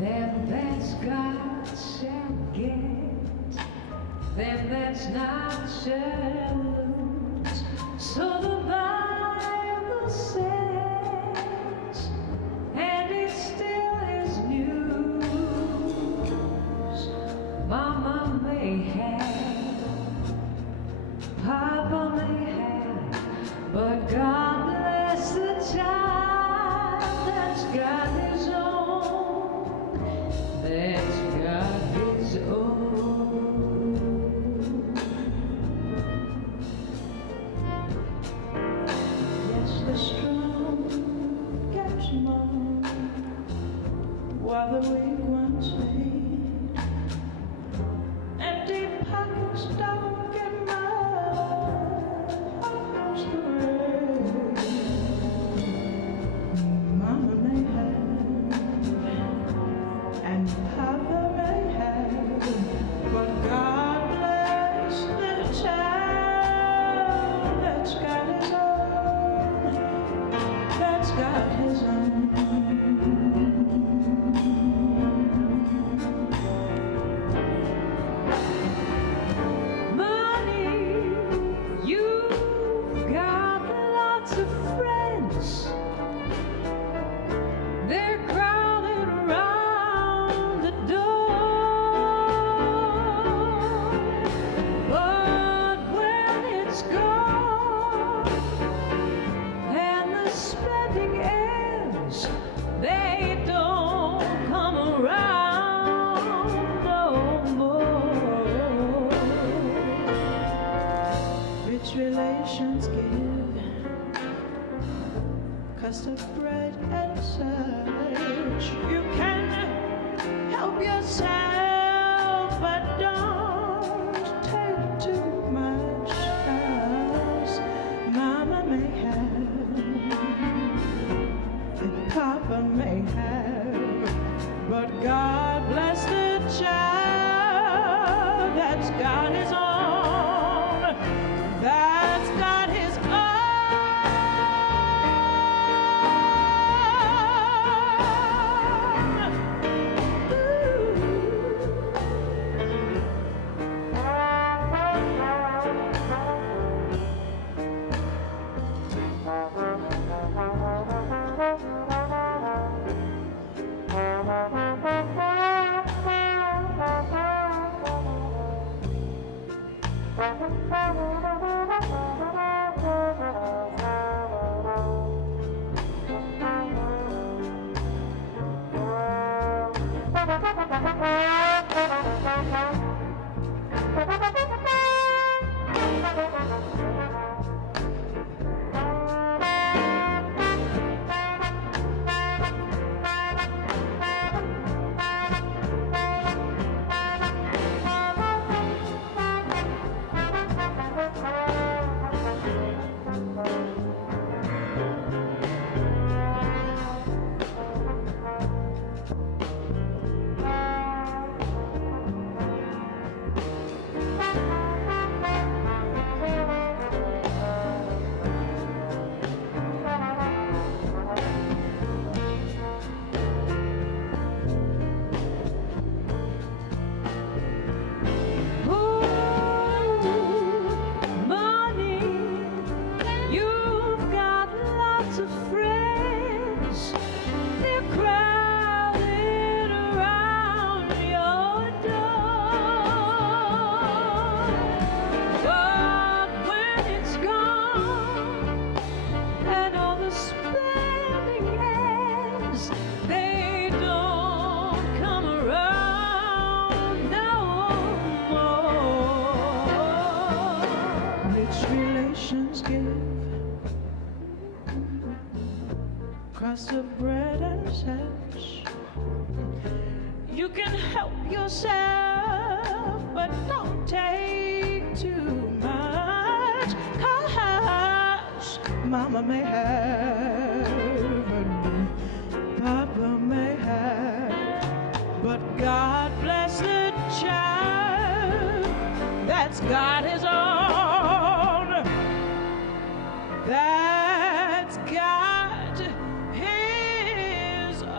Them that's got shall get, them that's not shall lose. So the Bible says, and it still is news. Mama may have, Papa may have, but God bless the child that's got his own. That's got his own. Yes, the strong get small, while the weak ones fade. Empty pockets don't get much parade. Mama may have, and Papa may have, but God bless the child that's got his own, that's got his own. Money, you've got lots of friends. They're crowded around the door. But when it's gone and the spending ends, they don't come around no more. Rich relations give custard bread and such. You can help yourself, but don't take too much, 'cause Mama may have, and Papa may have, but God bless the child that's got his own, that's got his own. Ooh. crust of bread and such. You can help yourself, but don't take too much, 'cause Mama may have and Papa may have, but God bless the child that's got his own, that's got his own.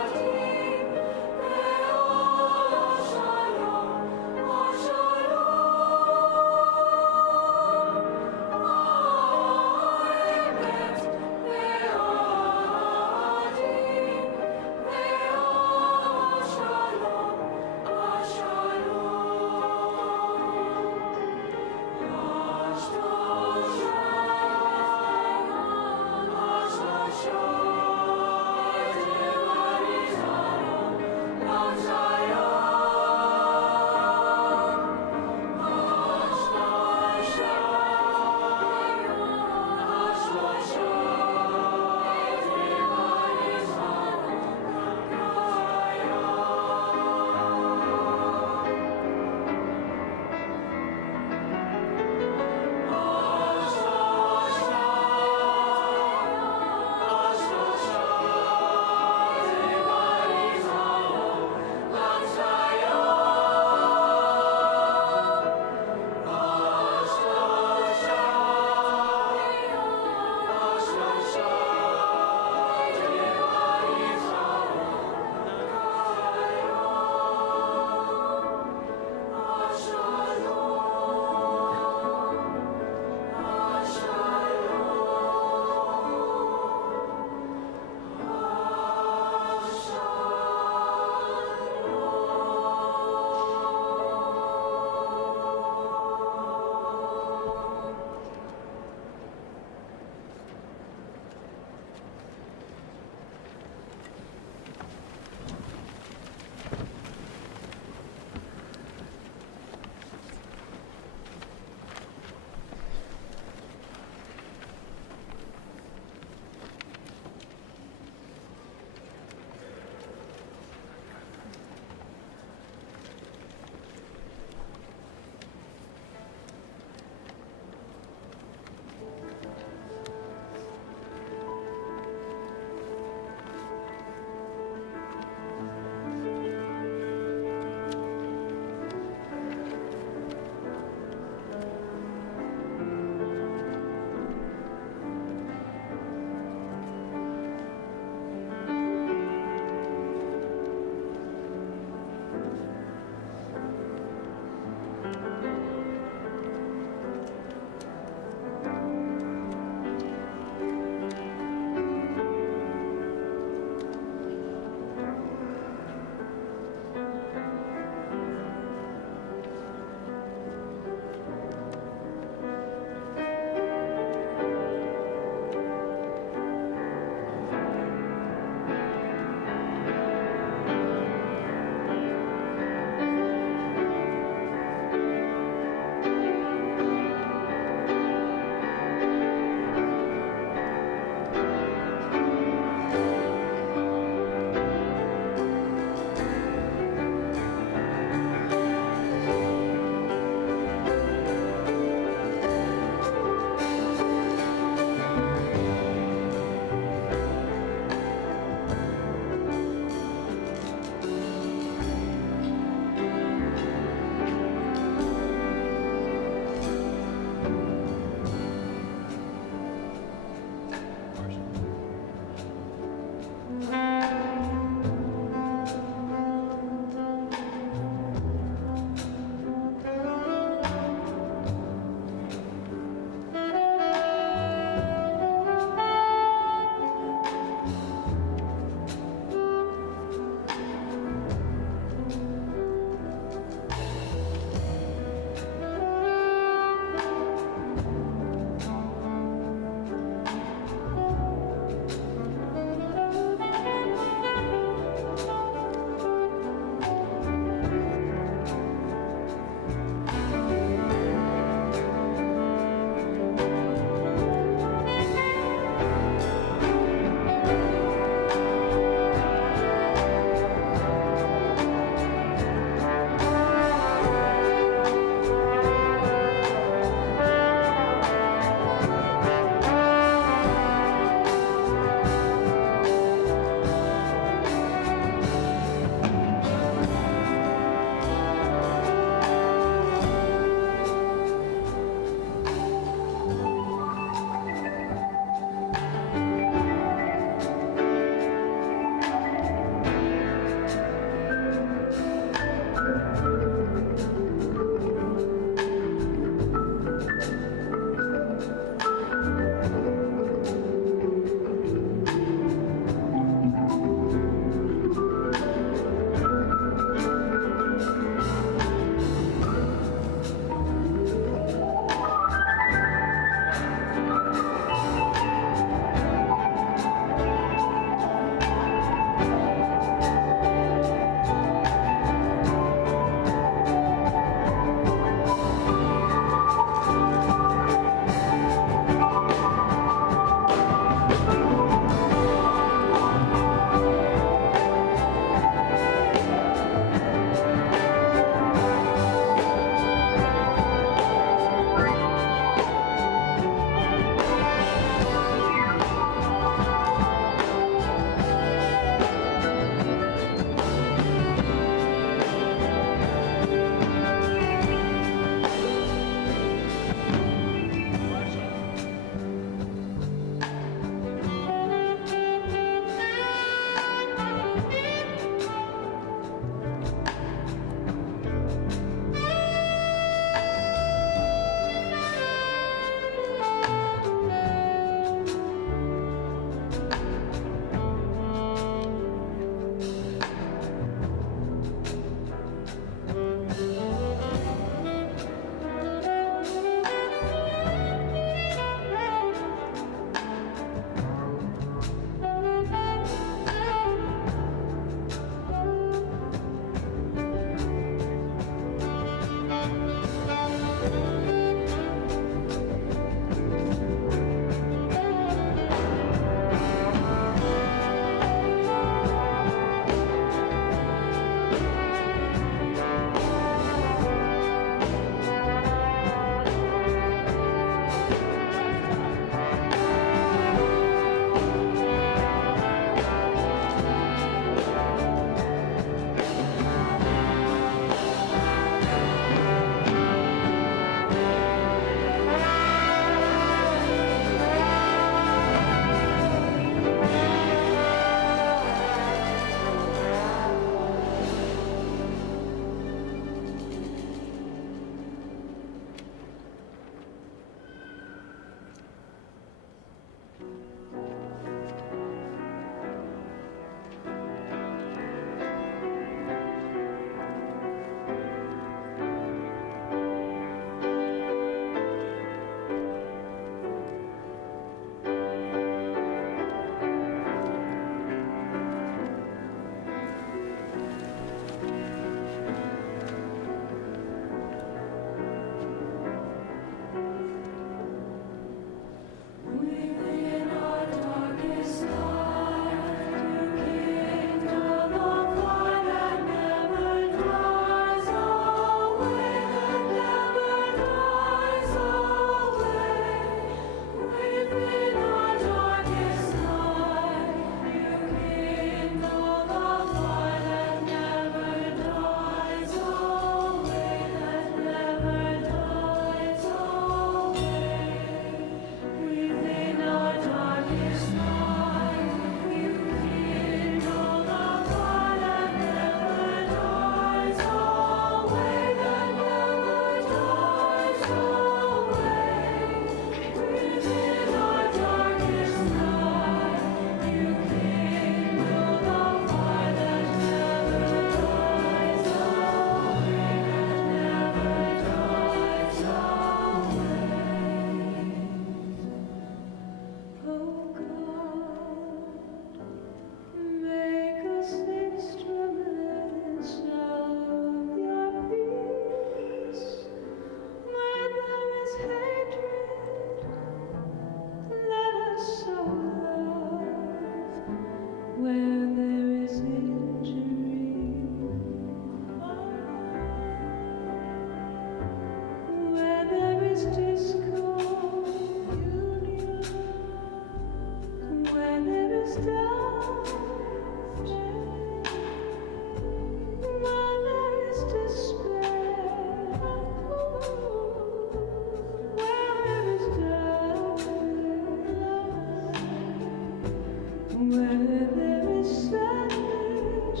where there is sadness.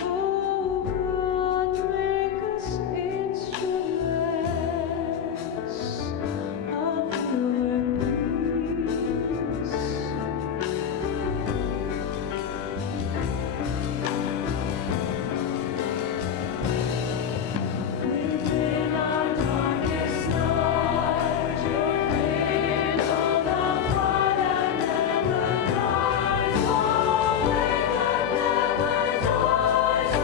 Oh God, make us instruments of your peace. Within our darkest night, your hands on the fire that never dies away, that never dies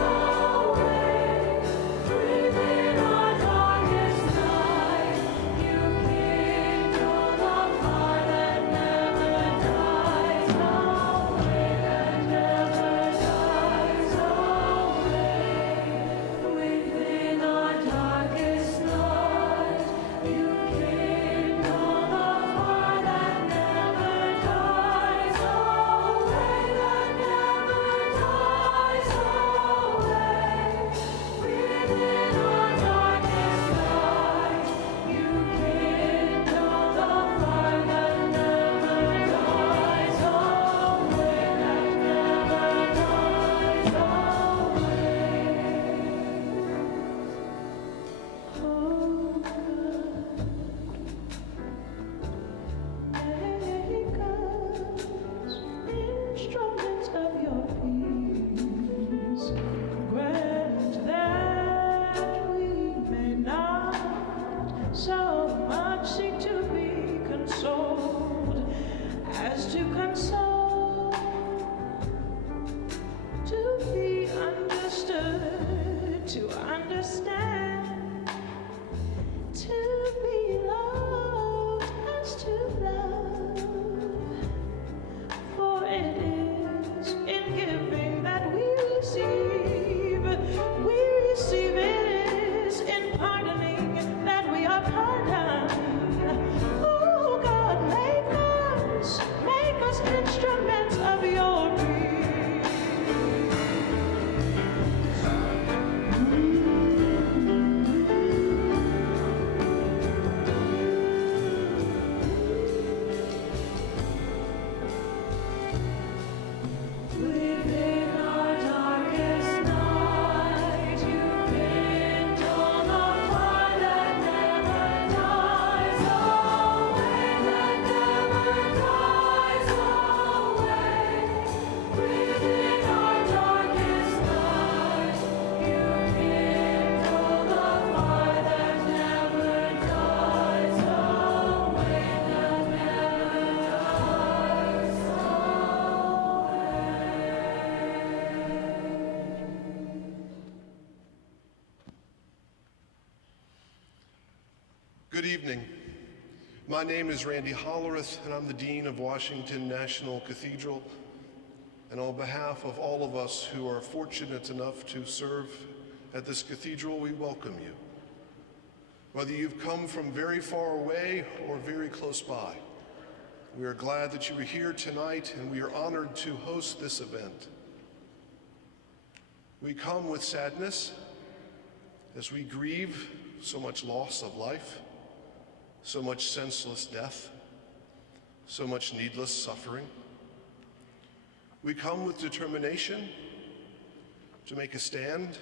away. Within our darkest night, you kindle the fire that never dies away, that never dies away. Within our darkest night, you kindle the fire that never dies away, that never dies away. Within our darkest night, you kindle the fire that never dies away, that never dies away. Oh make us instruments of your peace. Grant that we may not so much seek to be consoled as to console, to be understood, to understand, to be loved as to love. For it is in giving that we receive. We receive, it is in pardoning that we are pardoned. Oh God, make us instruments of your peace. Within our darkest night, you kindle the fire that never dies away, that never dies away. Within our darkest night, you kindle the fire that never dies away, that never dies Good evening. My name is Randy Hollerith, and I'm the Dean of Washington National Cathedral. And on behalf of all of us who are fortunate enough to serve at this cathedral, we welcome you. Whether you've come from very far away or very close by, we are glad that you are here tonight, and we are honored to host this event. We come with sadness as we grieve so much loss of life, so much senseless death, so much needless suffering. We come with determination to make a stand,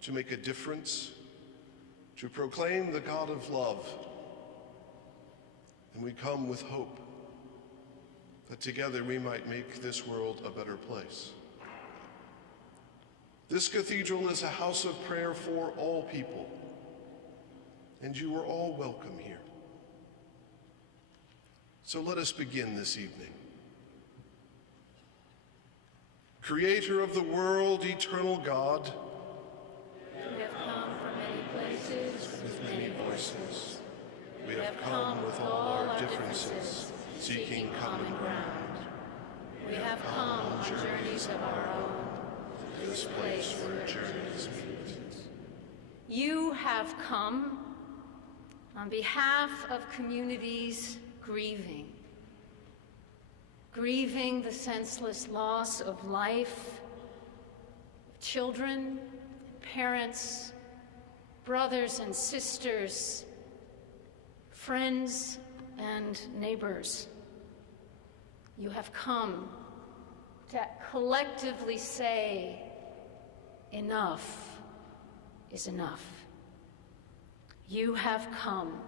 to make a difference, to proclaim the God of love. And we come with hope that together we might make this world a better place. This cathedral is a house of prayer for all people, and you are all welcome here. So let us begin this evening. Creator of the world, eternal God, We have come from many places with many voices, we have come with all our differences, seeking common ground. We have come on journeys of our own. To this place where journeys meet. You have come on behalf of communities grieving the senseless loss of life, of children, parents, brothers and sisters, friends and neighbors. You have come to collectively say, enough is enough. You have come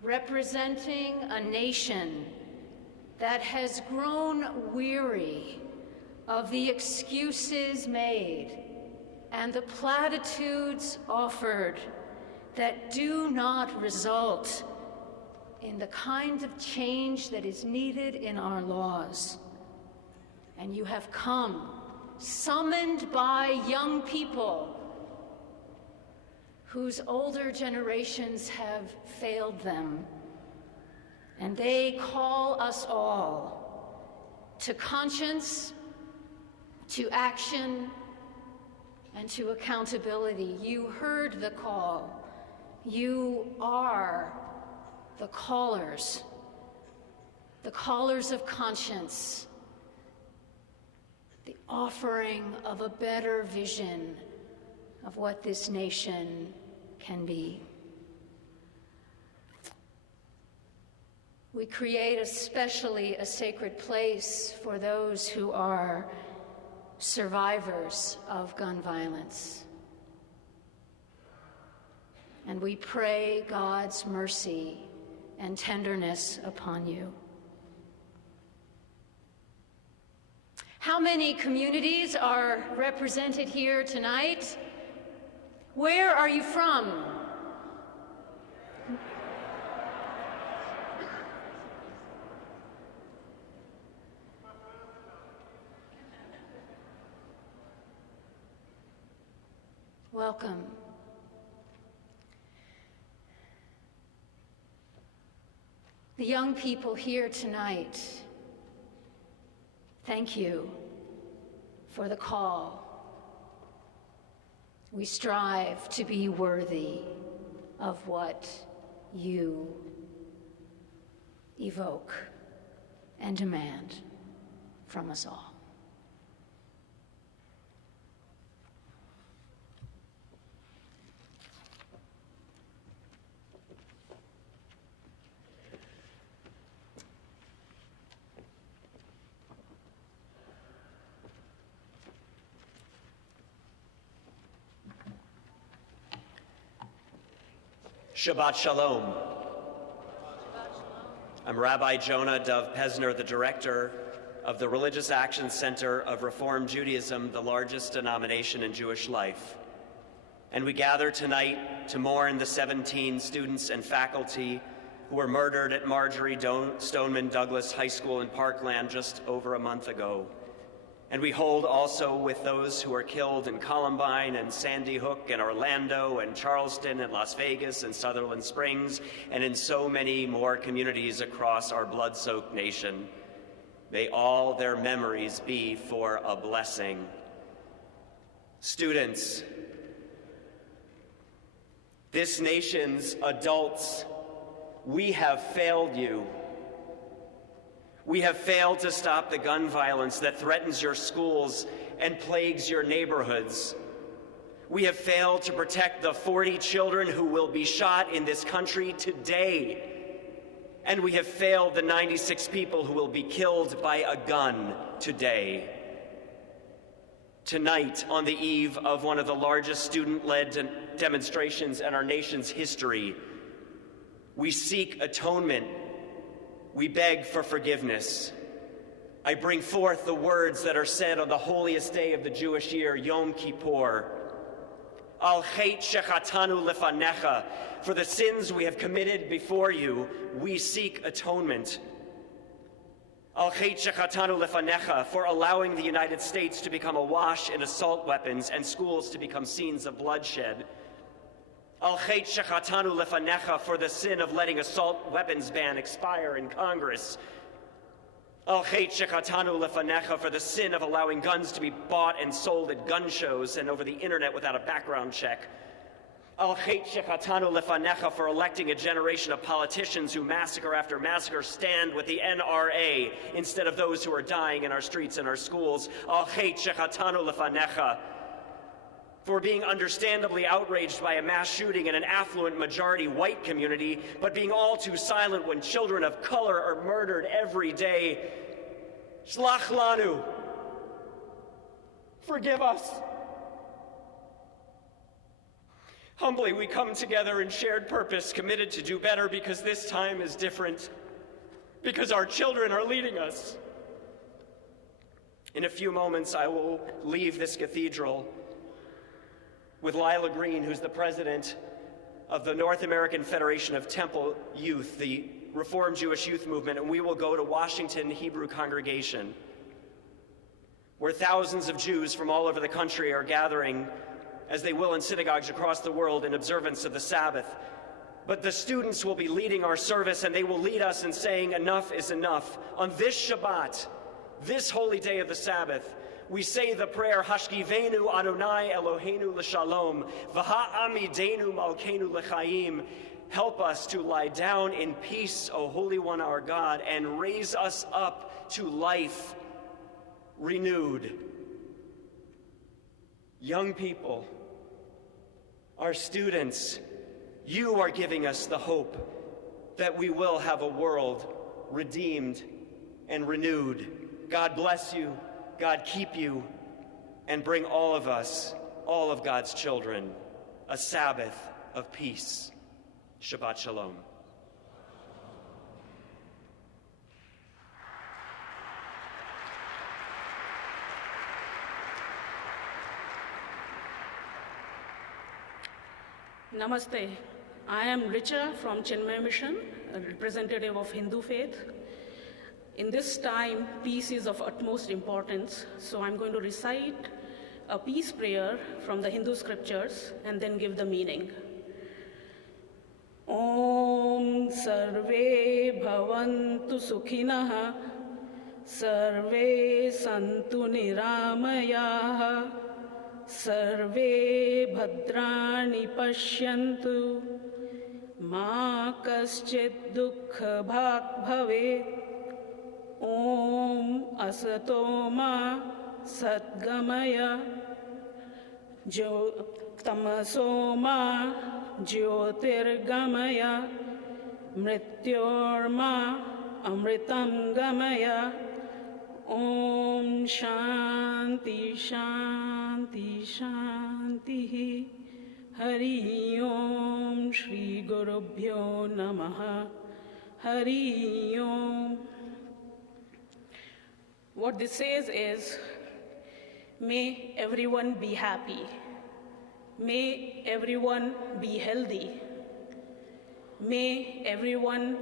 representing a nation that has grown weary of the excuses made and the platitudes offered that do not result in the kind of change that is needed in our laws. And you have come, summoned by young people whose older generations have failed them. And they call us all to conscience, to action, and to accountability. You heard the call. You are the callers of conscience, the offering of a better vision of what this nation can be. We create especially a sacred place for those who are survivors of gun violence. And we pray God's mercy and tenderness upon you. How many communities are represented here tonight? Where are you from? Welcome. The young people here tonight, thank you for the call. We strive to be worthy of what you evoke and demand from us all. Shabbat Shalom. I'm Rabbi Jonah Dov Pesner, the director of the Religious Action Center of Reform Judaism, the largest denomination in Jewish life. And we gather tonight to mourn the 17 students and faculty who were murdered at Marjorie Stoneman Douglas High School in Parkland just over a month ago. And we hold also with those who are killed in Columbine and Sandy Hook and Orlando and Charleston and Las Vegas and Sutherland Springs and in so many more communities across our blood-soaked nation. May all their memories be for a blessing. Students, this nation's adults, we have failed you. We have failed to stop the gun violence that threatens your schools and plagues your neighborhoods. We have failed to protect the 40 children who will be shot in this country today. And we have failed the 96 people who will be killed by a gun today. Tonight, on the eve of one of the largest student-led demonstrations in our nation's history, we seek atonement. We beg for forgiveness. I bring forth the words that are said on the holiest day of the Jewish year, Yom Kippur. Al chet shechatanu lefanecha, for the sins we have committed before you, we seek atonement. Al chet shechatanu lefanecha, for allowing the United States to become awash in assault weapons and schools to become scenes of bloodshed. Al chet shechatanu lefanecha, for the sin of letting assault weapons ban expire in Congress. Al chet shechatanu lefanecha, for the sin of allowing guns to be bought and sold at gun shows and over the internet without a background check. Al chet shechatanu lefanecha, for electing a generation of politicians who massacre after massacre stand with the NRA instead of those who are dying in our streets and our schools. Al chet shechatanu lefanecha, for being understandably outraged by a mass shooting in an affluent majority white community, but being all too silent when children of color are murdered every day. Shlach lanu. Forgive us. Humbly, we come together in shared purpose, committed to do better because this time is different, because our children are leading us. In a few moments, I will leave this cathedral with Lila Green, who's the president of the North American Federation of Temple Youth, the Reformed Jewish Youth Movement, and we will go to Washington Hebrew Congregation, where thousands of Jews from all over the country are gathering, as they will in synagogues across the world, in observance of the Sabbath. But the students will be leading our service, and they will lead us in saying, enough is enough. On this Shabbat, this holy day of the Sabbath, we say the prayer, Hashkivenu Adonai Eloheinu l'shalom, v'ha'amidenu malkeinu l'chaim. Help us to lie down in peace, O Holy One, our God, and raise us up to life renewed. Young people, our students, you are giving us the hope that we will have a world redeemed and renewed. God bless you, God keep you, and bring all of us, all of God's children, a Sabbath of peace. Shabbat Shalom. Namaste. I am Richa from Chinmay Mission, a representative of Hindu faith. In this time, peace is of utmost importance, so I'm going to recite a peace prayer from the Hindu scriptures and then give the meaning. Om Sarve Bhavantu Sukhinah, Sarve Santu Niramayaha, Sarve Bhadrani Pashyantu, Ma Kaschid Dukkha Bhak Bhavet, Om Asato Ma Satgamaya, Tamaso Ma Jyotirgamaya, Mrityorma Amritam Gamaya. Om Shanti Shanti Shanti Hari Om Shri Gurubhyo Namaha Hari Om. What this says is, may everyone be happy. May everyone be healthy. May everyone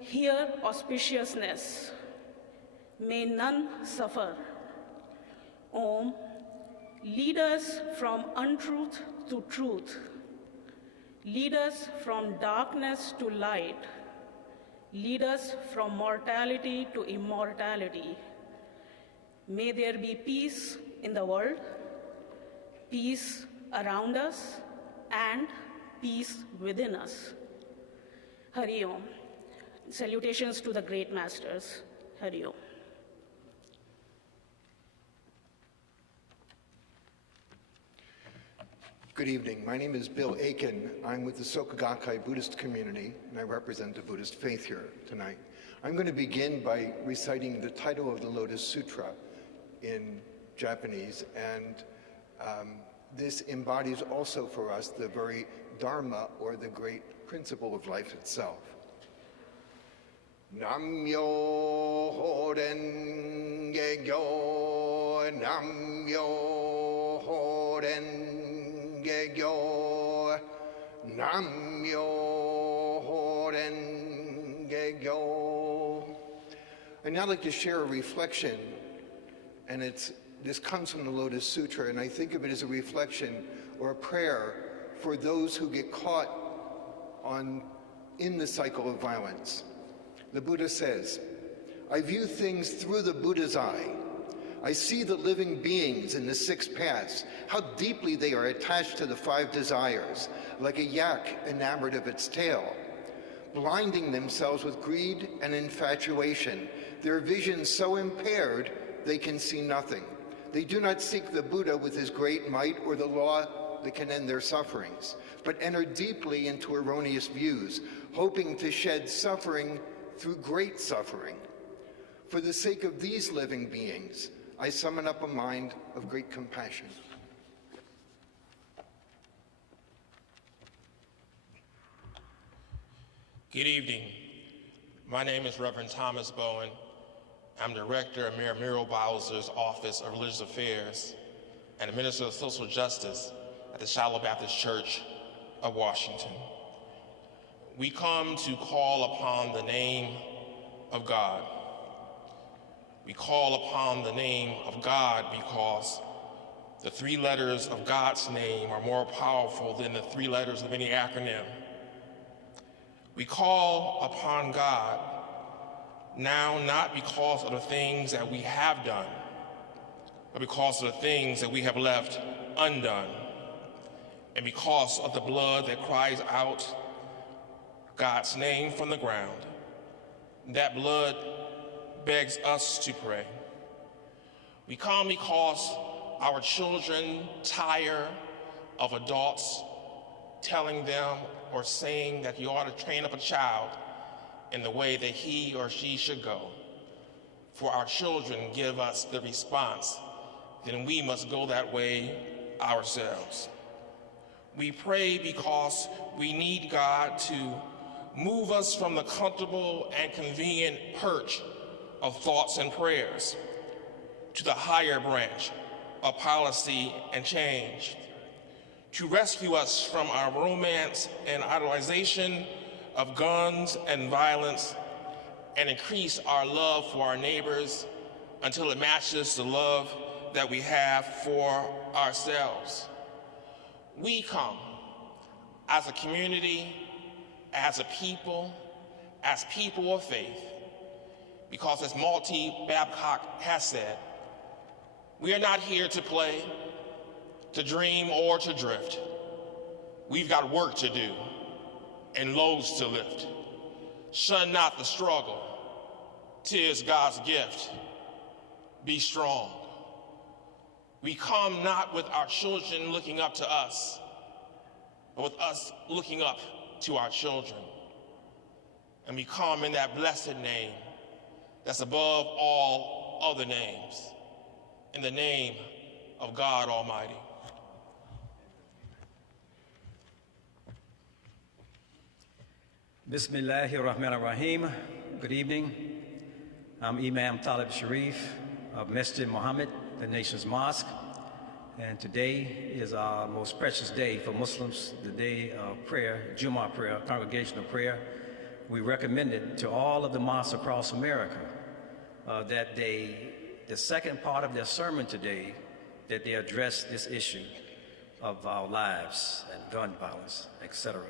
hear auspiciousness. May none suffer. Om, lead us from untruth to truth. Lead us from darkness to light. Lead us from mortality to immortality. May there be peace in the world, peace around us, and peace within us. Hari Om. Salutations to the great masters. Hari Om. Good evening. My name is Bill Aiken. I'm with the Soka Gakkai Buddhist community, and I represent the Buddhist faith here tonight. I'm going to begin by reciting the title of the Lotus Sutra in Japanese, and this embodies also for us the very Dharma, or the great principle of life itself. Nam-myoho Renge-kyo, Nam-myoho Renge-kyo, Nam-myoho Renge-kyo. I'd now like to share a reflection, and this comes from the Lotus Sutra, and I think of it as a reflection or a prayer for those who get caught in the cycle of violence. The Buddha says, I view things through the Buddha's eye. I see the living beings in the 6 paths, how deeply they are attached to the 5 desires, like a yak enamored of its tail, blinding themselves with greed and infatuation, their vision so impaired they can see nothing. They do not seek the Buddha with his great might or the law that can end their sufferings, but enter deeply into erroneous views, hoping to shed suffering through great suffering. For the sake of these living beings, I summon up a mind of great compassion. Good evening. My name is Reverend Thomas Bowen. I'm the Rector of Mayor Muriel Bowser's Office of Religious Affairs and a Minister of Social Justice at the Shiloh Baptist Church of Washington. We come to call upon the name of God. We call upon the name of God because the 3 letters of God's name are more powerful than the 3 letters of any acronym. We call upon God now not because of the things that we have done, but because of the things that we have left undone, and because of the blood that cries out God's name from the ground. That blood begs us to pray. We come because our children tire of adults telling them or saying that you ought to train up a child in the way that he or she should go. For our children give us the response, then we must go that way ourselves. We pray because we need God to move us from the comfortable and convenient perch of thoughts and prayers to the higher branch of policy and change, to rescue us from our romance and idolization of guns and violence, and increase our love for our neighbors until it matches the love that we have for ourselves. We come as a community, as a people, as people of faith, because as Malty Babcock has said, we are not here to play, to dream, or to drift. We've got work to do and loads to lift. Shun not the struggle, 'tis God's gift. Be strong. We come not with our children looking up to us, but with us looking up to our children. And we come in that blessed name that's above all other names, in the name of God Almighty. Bismillahirrahmanirrahim. Good evening. I'm Imam Talib Sharif of Masjid Muhammad, the nation's mosque. And today is our most precious day for Muslims, the day of prayer, Jummah prayer, congregational prayer. We recommend it to all of the mosques across America that the second part of their sermon today, that they address this issue of our lives and gun violence, etc.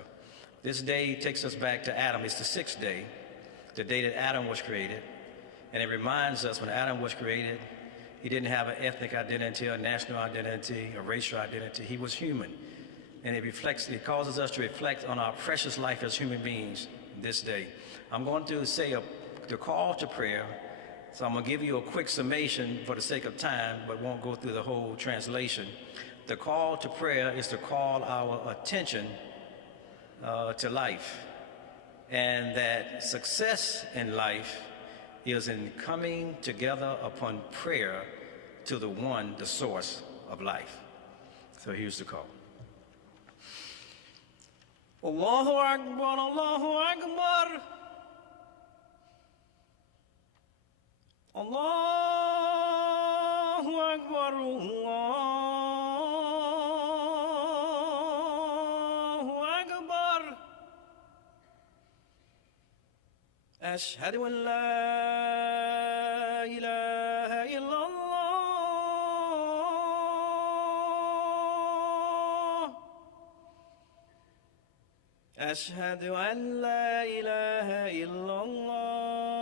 This day takes us back to Adam. It's the 6th day, the day that Adam was created. And it reminds us when Adam was created, he didn't have an ethnic identity, a national identity, a racial identity. He was human. And it causes us to reflect on our precious life as human beings this day. I'm going to say the call to prayer. So I'm going to give you a quick summation for the sake of time, but won't go through the whole translation. The call to prayer is to call our attention to life, and that success in life is in coming together upon prayer to the one, the source of life. So here's the call. Allahu Akbar, Allahu Akbar. Allahu Akbar, Allahu Akbar. Ashhadu an la ilaha illallah. Ashhadu an la ilaha illallah.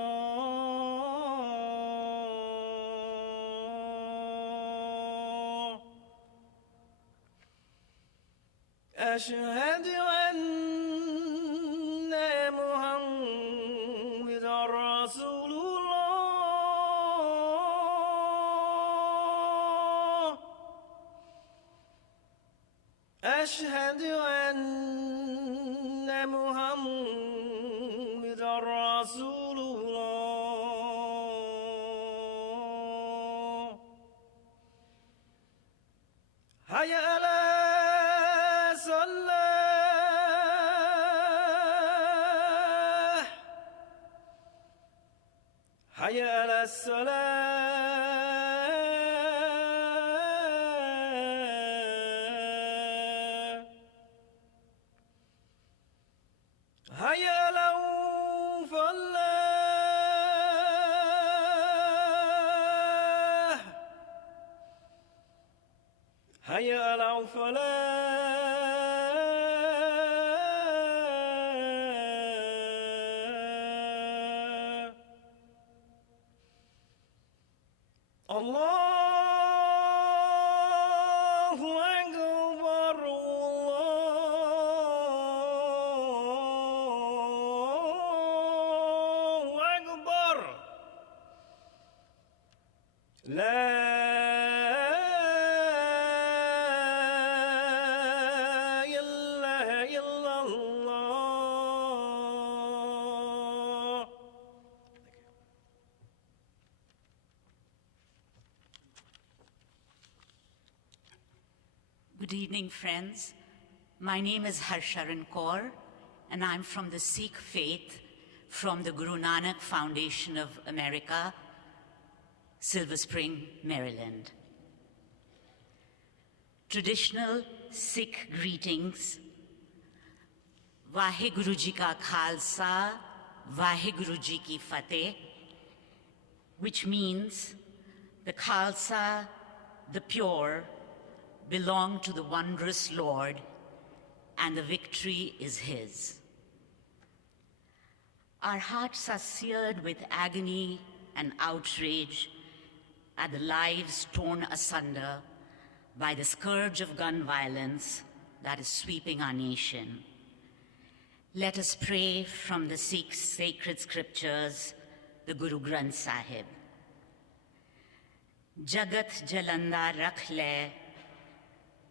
أشهد أن محمد رسول الله. أشهد أن محمد رسول الله. حي على الفلاح الله أكبر الله أكبر لا إله إلا الله. Good evening, friends. My name is Harsharan Kaur, and I'm from the Sikh faith from the Guru Nanak Foundation of America, Silver Spring, Maryland. Traditional Sikh greetings. Vaheguru Ji ka Khalsa, Vaheguru Ji ki Fateh, which means the Khalsa, the pure, belong to the wondrous Lord, and the victory is His. Our hearts are seared with agony and outrage at the lives torn asunder by the scourge of gun violence that is sweeping our nation. Let us pray from the Sikh sacred scriptures, the Guru Granth Sahib. Jagat jalanda rakh le,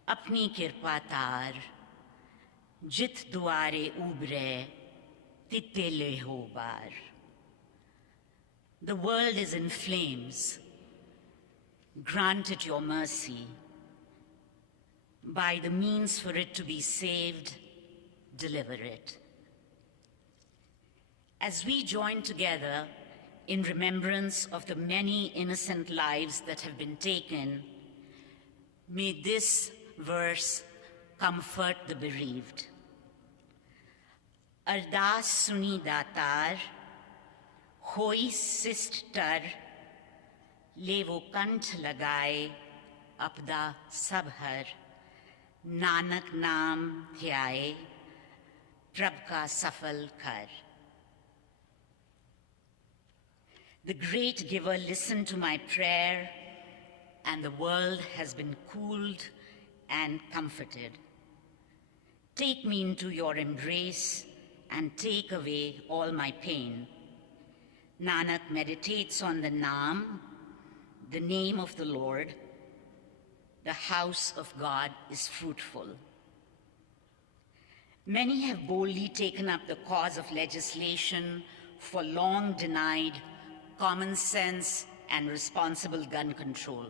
apni kirpa tar, jit duare ubre, titte le ho bar. The world is in flames. Grant it your mercy. By the means for it to be saved, deliver it. As we join together in remembrance of the many innocent lives that have been taken, may this verse comfort the bereaved. Ardas suni datar, hoi sist tar, levo kant lagaye, apda sabhar, nanak naam dhyaye, prab ka safal kar. The great giver listened to my prayer, and the world has been cooled and comforted. Take me into your embrace and take away all my pain. Nanak meditates on the Naam, the name of the Lord. The house of God is fruitful. Many have boldly taken up the cause of legislation for long denied common sense and responsible gun control.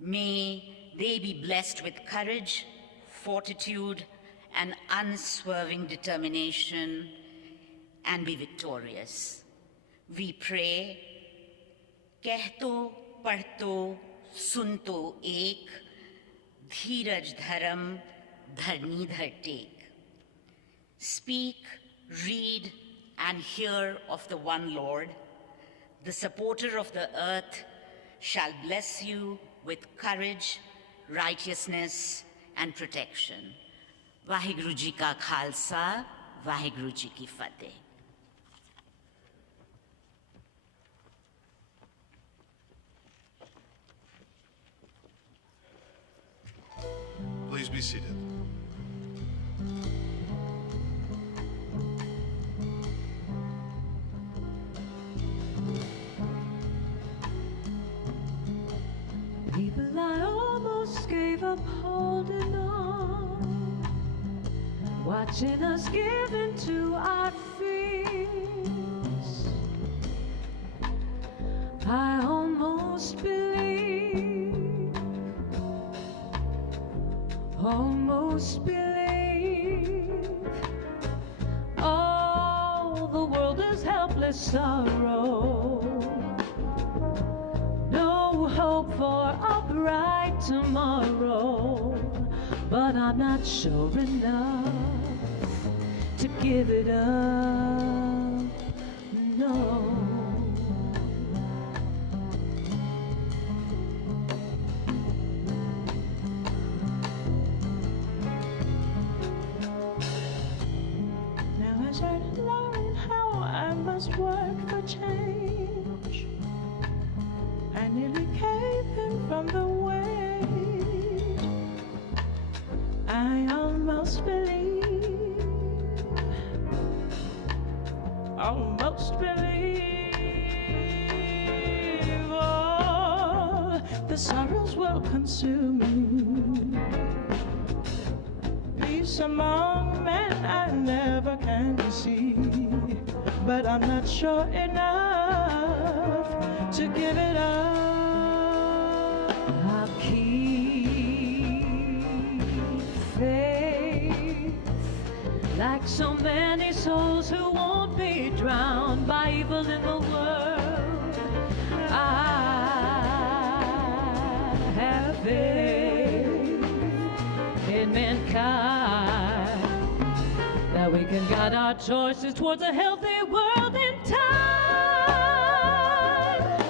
May they be blessed with courage, fortitude, and unswerving determination, and be victorious. We pray, Kehto Parto Sunto Ek, Dheeraj Dharam Dharni Dhar Tek. Speak, read, and hear of the one Lord. The supporter of the earth shall bless you with courage, righteousness, and protection. Vaheguru Ji ka Khalsa, Vaheguru Ji ki Fateh. Please be seated. People I almost gave up holding on, watching us give into our fears. I almost believe, oh, the world is helpless sorrow. No hope for a bright tomorrow, but I'm not sure enough to give it up, no. I nearly cave in from the weight. I almost believe all the sorrows will consume me. Peace among men I never can see, but I'm not sure enough to give it up. I'll keep faith, like so many souls who won't be drowned by evil in the world. I have faith in mankind, that we can guide our choices towards a healthy world in time,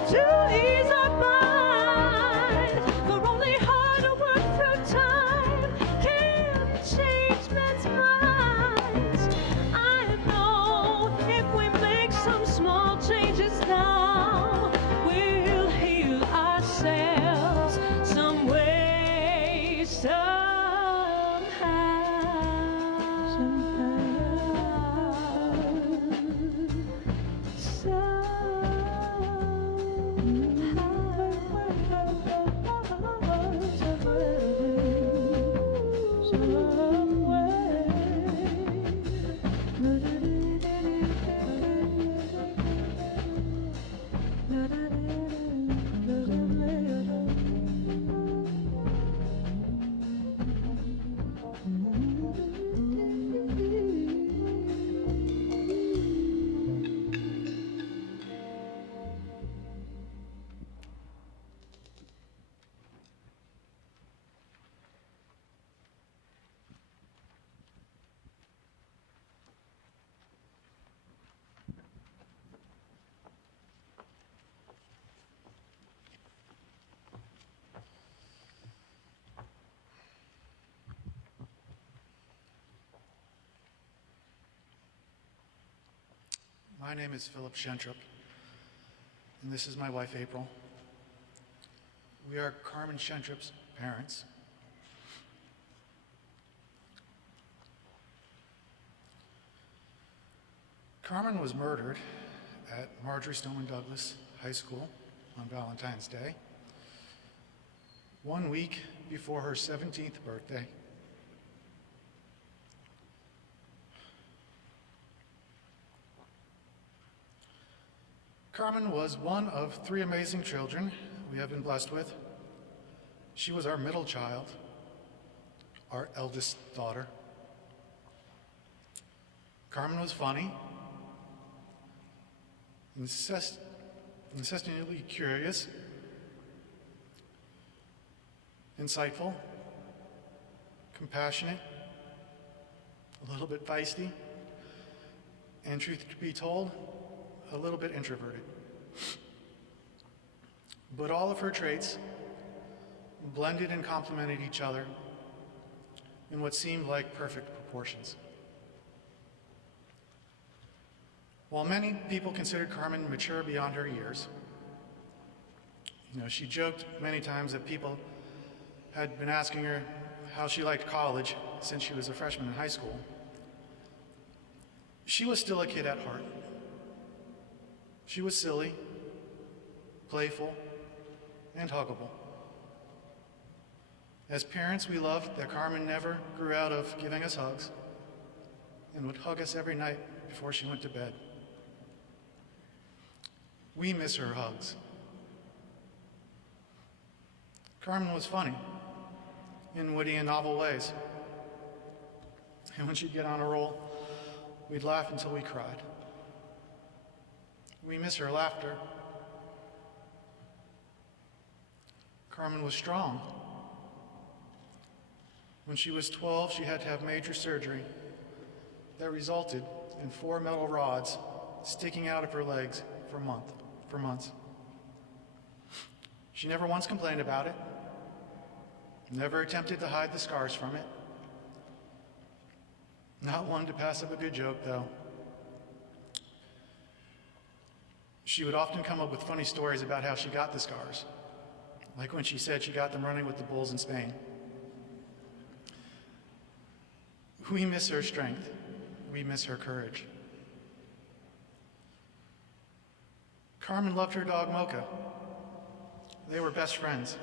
to ease our minds, for only harder work through time can change men's minds. I know if we make some small changes now, we'll heal ourselves some way, My name is Philip Shentrup, and this is my wife, April. We are Carmen Shentrup's parents. Carmen was murdered at Marjorie Stoneman Douglas High School on Valentine's Day, 1 week before her 17th birthday. Carmen was one of 3 amazing children we have been blessed with. She was our middle child, our eldest daughter. Carmen was funny, incessantly curious, insightful, compassionate, a little bit feisty, and truth to be told, a little bit introverted. But all of her traits blended and complemented each other in what seemed like perfect proportions. While many people considered Carmen mature beyond her years, she joked many times that people had been asking her how she liked college since she was a freshman in high school. She was still a kid at heart. She was silly, playful, and huggable. As parents, we loved that Carmen never grew out of giving us hugs and would hug us every night before she went to bed. We miss her hugs. Carmen was funny in witty and novel ways. And when she'd get on a roll, we'd laugh until we cried. We miss her laughter. Carmen was strong. When she was 12, she had to have major surgery that resulted in 4 metal rods sticking out of her legs for months. She never once complained about it, never attempted to hide the scars from it. Not one to pass up a good joke, though. She would often come up with funny stories about how she got the scars, like when she said she got them running with the bulls in Spain. We miss her strength. We miss her courage. Carmen loved her dog Mocha. They were best friends.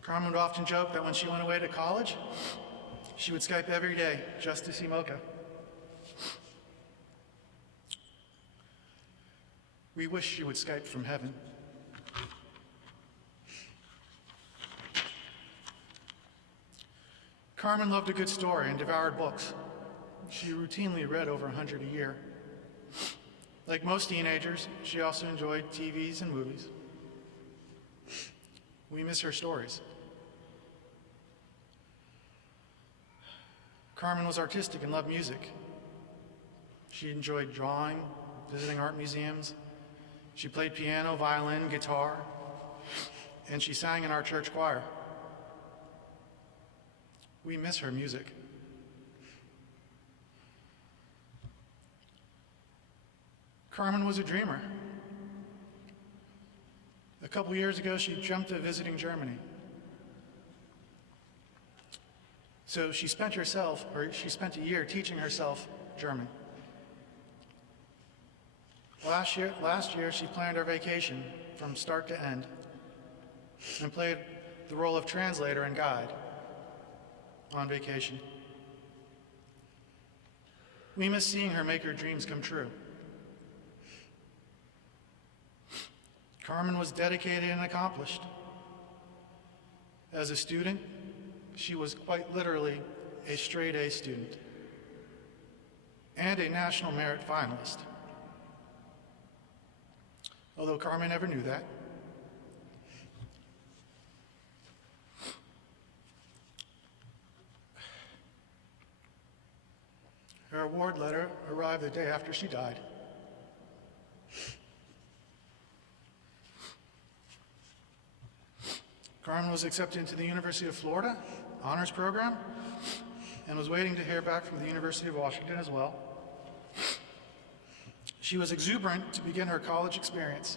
Carmen would often joke that when she went away to college, she would Skype every day just to see Mocha. We wish she would Skype from heaven. Carmen loved a good story and devoured books. She routinely read over 100 a year. Like most teenagers, she also enjoyed TVs and movies. We miss her stories. Carmen was artistic and loved music. She enjoyed drawing, visiting art museums. She played piano, violin, guitar, and she sang in our church choir. We miss her music. Carmen was a dreamer. A couple years ago, she dreamt of visiting Germany. So she spent a year teaching herself German. Last year, she planned her vacation from start to end and played the role of translator and guide on vacation. We miss seeing her make her dreams come true. Carmen was dedicated and accomplished. As a student, she was quite literally a straight A student and a National Merit finalist. Although Carmen never knew that. Her award letter arrived the day after she died. Carmen was accepted into the University of Florida honors program and was waiting to hear back from the University of Washington as well. She was exuberant to begin her college experience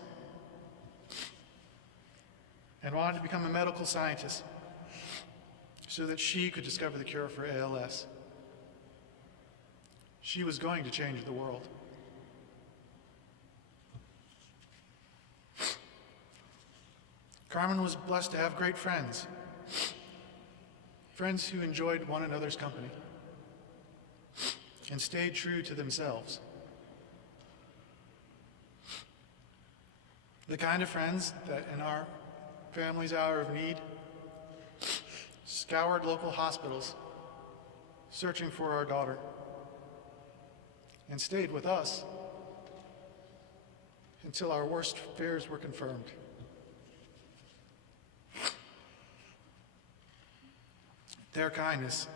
and wanted to become a medical scientist so that she could discover the cure for ALS. She was going to change the world. Carmen was blessed to have great friends, friends who enjoyed one another's company and stayed true to themselves. The kind of friends that in our family's hour of need scoured local hospitals searching for our daughter and stayed with us until our worst fears were confirmed. Their kindness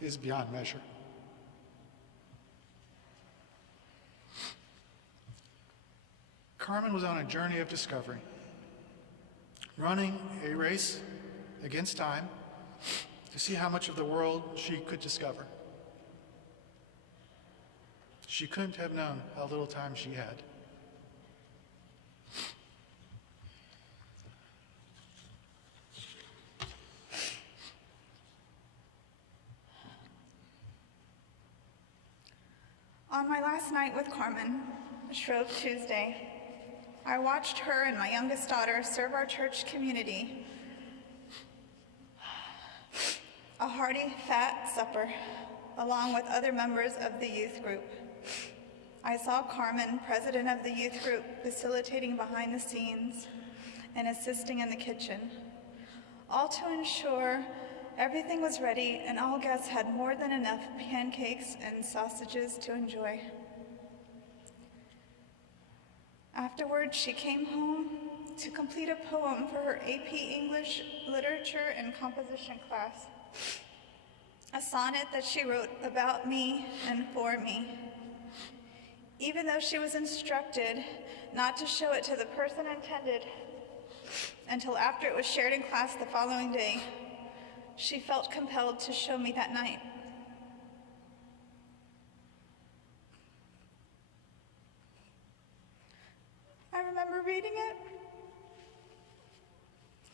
is beyond measure. Carmen was on a journey of discovery, running a race against time to see how much of the world she could discover. She couldn't have known how little time she had. On my last night with Carmen, Shrove Tuesday, I watched her and my youngest daughter serve our church community a hearty, fat supper, along with other members of the youth group. I saw Carmen, president of the youth group, facilitating behind the scenes and assisting in the kitchen, all to ensure everything was ready and all guests had more than enough pancakes and sausages to enjoy. Afterwards, she came home to complete a poem for her AP English Literature and Composition class, a sonnet that she wrote about me and for me. Even though she was instructed not to show it to the person intended until after it was shared in class the following day, she felt compelled to show me that night. remember reading it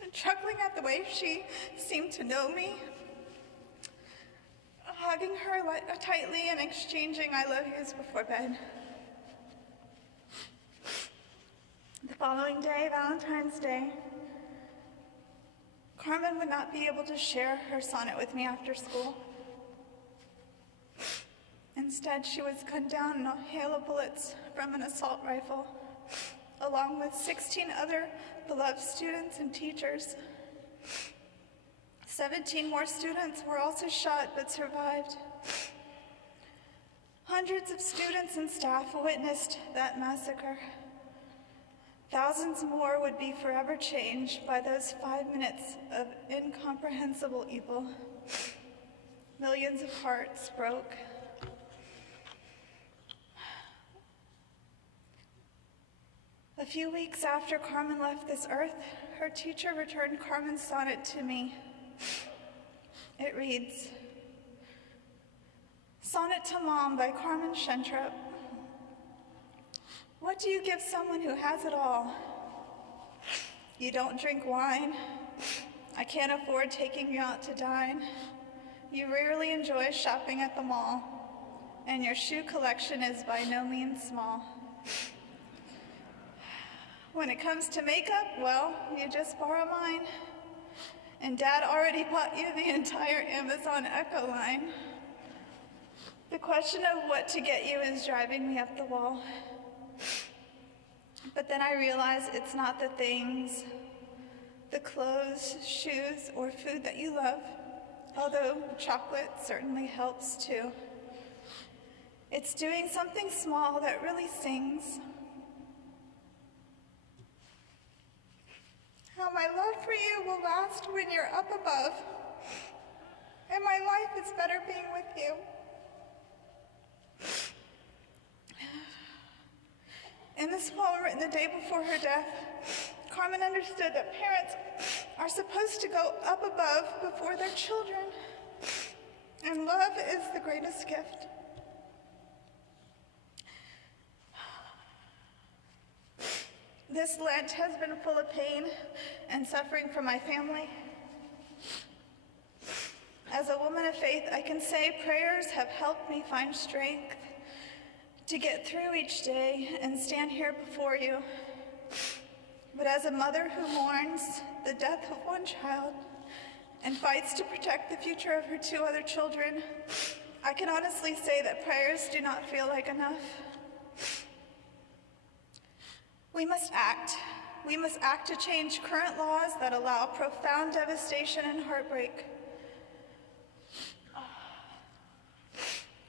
and chuckling at the way she seemed to know me, hugging her tightly and exchanging I love yous before bed. The following day, Valentine's Day, Carmen would not be able to share her sonnet with me after school. Instead, she was gunned down in a hail of bullets from an assault rifle, along with 16 other beloved students and teachers. 17 more students were also shot but survived. Hundreds of students and staff witnessed that massacre. Thousands more would be forever changed by those 5 minutes of incomprehensible evil. Millions of hearts broke. A few weeks after Carmen left this earth, her teacher returned Carmen's sonnet to me. It reads, Sonnet to Mom by Carmen Schentrup. What do you give someone who has it all? You don't drink wine. I can't afford taking you out to dine. You rarely enjoy shopping at the mall, and your shoe collection is by no means small. When it comes to makeup, well, you just borrow mine. And Dad already bought you the entire Amazon Echo line. The question of what to get you is driving me up the wall. But then I realize it's not the things, the clothes, shoes, or food that you love, although chocolate certainly helps too. It's doing something small that really stings. How my love for you will last when you're up above, and my life is better being with you. In this poem written the day before her death, Carmen understood that parents are supposed to go up above before their children, and love is the greatest gift. This Lent has been full of pain and suffering for my family. As a woman of faith, I can say prayers have helped me find strength to get through each day and stand here before you. But as a mother who mourns the death of one child and fights to protect the future of her 2 other children, I can honestly say that prayers do not feel like enough. We must act. We must act to change current laws that allow profound devastation and heartbreak.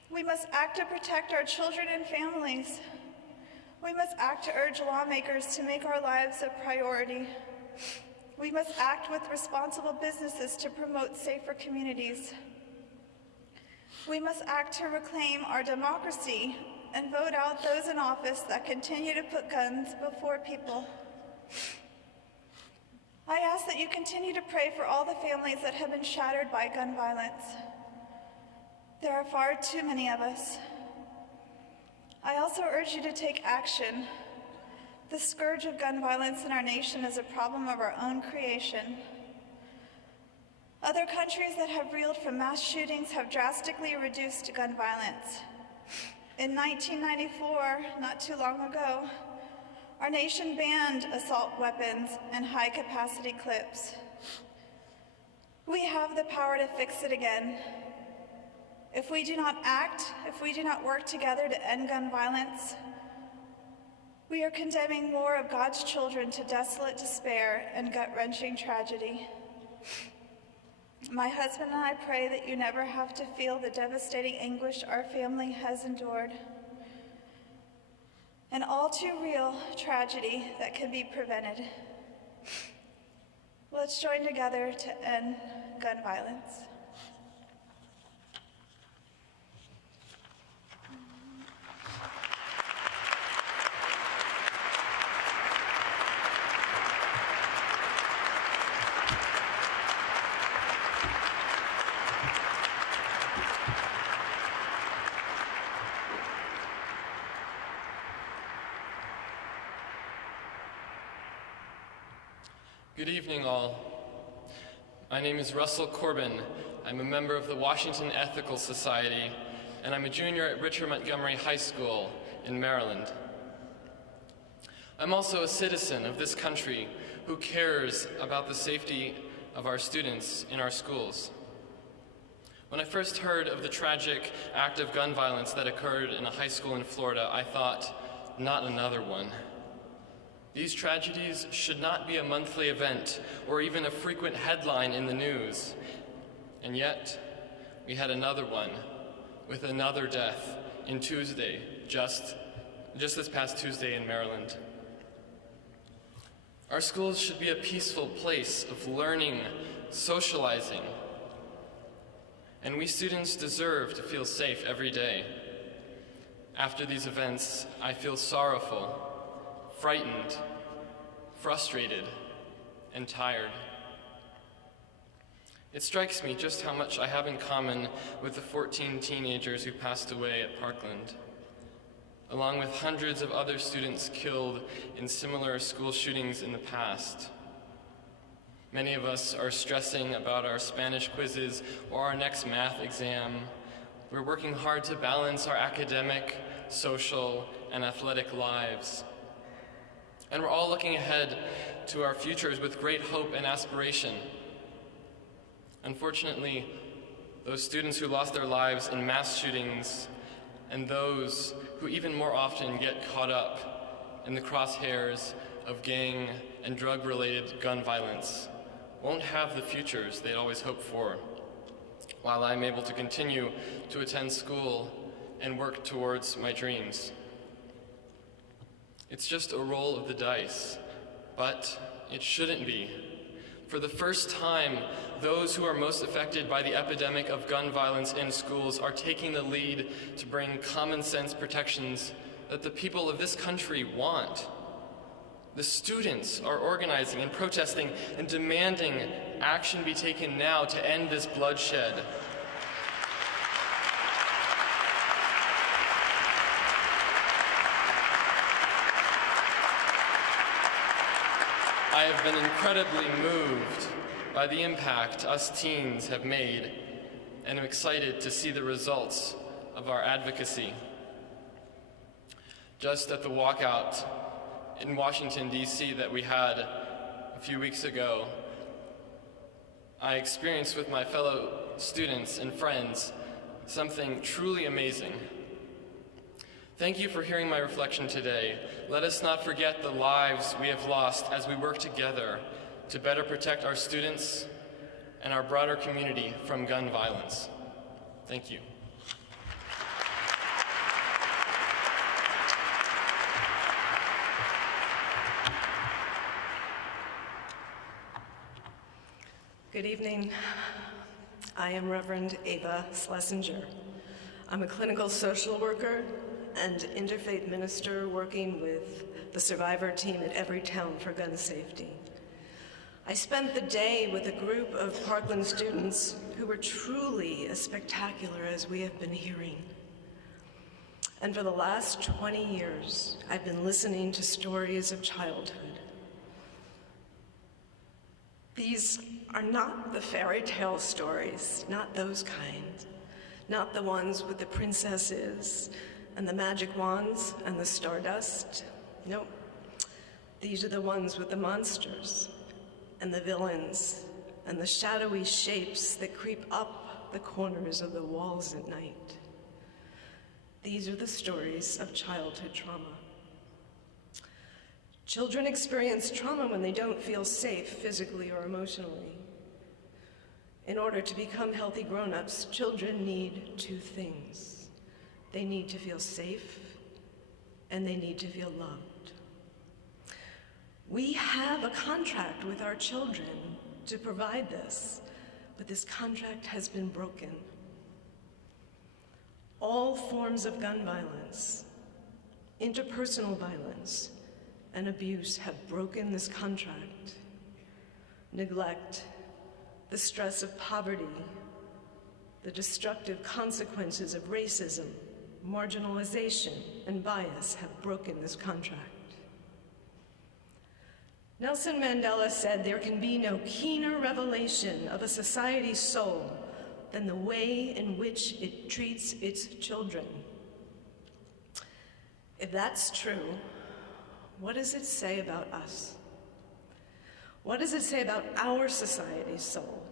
We must act to protect our children and families. We must act to urge lawmakers to make our lives a priority. We must act with responsible businesses to promote safer communities. We must act to reclaim our democracy and vote out those in office that continue to put guns before people. I ask that you continue to pray for all the families that have been shattered by gun violence. There are far too many of us. I also urge you to take action. The scourge of gun violence in our nation is a problem of our own creation. Other countries that have reeled from mass shootings have drastically reduced gun violence. In 1994, not too long ago, our nation banned assault weapons and high-capacity clips. We have the power to fix it again. If we do not act, if we do not work together to end gun violence, we are condemning more of God's children to desolate despair and gut-wrenching tragedy. My husband and I pray that you never have to feel the devastating anguish our family has endured, an all too real tragedy that can be prevented. Let's join together to end gun violence. Good evening, all. My name is Russell Corbin. I'm a member of the Washington Ethical Society, and I'm a junior at Richard Montgomery High School in Maryland. I'm also a citizen of this country who cares about the safety of our students in our schools. When I first heard of the tragic act of gun violence that occurred in a high school in Florida, I thought, not another one. These tragedies should not be a monthly event or even a frequent headline in the news. And yet, we had another one with another death in Tuesday, just this past Tuesday in Maryland. Our schools should be a peaceful place of learning, socializing, and we students deserve to feel safe every day. After these events, I feel sorrowful, frightened, frustrated, and tired. It strikes me just how much I have in common with the 14 teenagers who passed away at Parkland, along with hundreds of other students killed in similar school shootings in the past. Many of us are stressing about our Spanish quizzes or our next math exam. We're working hard to balance our academic, social, and athletic lives. And we're all looking ahead to our futures with great hope and aspiration. Unfortunately, those students who lost their lives in mass shootings and those who even more often get caught up in the crosshairs of gang and drug-related gun violence won't have the futures they'd always hoped for, while I'm able to continue to attend school and work towards my dreams. It's just a roll of the dice, but it shouldn't be. For the first time, those who are most affected by the epidemic of gun violence in schools are taking the lead to bring common sense protections that the people of this country want. The students are organizing and protesting and demanding action be taken now to end this bloodshed. I have been incredibly moved by the impact us teens have made, and am excited to see the results of our advocacy. Just at the walkout in Washington, D.C. that we had a few weeks ago, I experienced with my fellow students and friends something truly amazing. Thank you for hearing my reflection today. Let us not forget the lives we have lost as we work together to better protect our students and our broader community from gun violence. Thank you. Good evening. I am Reverend Ava Schlesinger. I'm a clinical social worker and interfaith minister working with the survivor team at Everytown for gun safety. I spent the day with a group of Parkland students who were truly as spectacular as we have been hearing. And for the last 20 years, I've been listening to stories of childhood. These are not the fairy tale stories, not those kinds, not the ones with the princesses and the magic wands and the stardust. Nope. These are the ones with the monsters and the villains and the shadowy shapes that creep up the corners of the walls at night. These are the stories of childhood trauma. Children experience trauma when they don't feel safe physically or emotionally. In order to become healthy grown-ups, children need two things. They need to feel safe, and they need to feel loved. We have a contract with our children to provide this, but this contract has been broken. All forms of gun violence, interpersonal violence, and abuse have broken this contract. Neglect, the stress of poverty, the destructive consequences of racism, marginalization, and bias have broken this contract. Nelson Mandela said there can be no keener revelation of a society's soul than the way in which it treats its children. If that's true, what does it say about us? What does it say about our society's soul?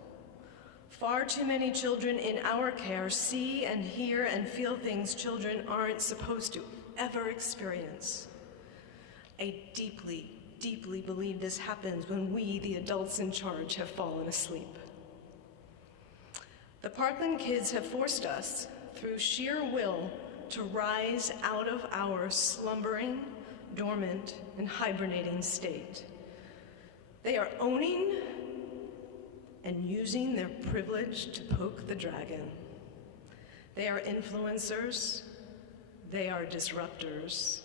Far too many children in our care see and hear and feel things children aren't supposed to ever experience. I deeply, deeply believe this happens when we, the adults in charge, have fallen asleep. The Parkland kids have forced us, through sheer will, to rise out of our slumbering, dormant, and hibernating state. They are owning and using their privilege to poke the dragon. They are influencers, they are disruptors,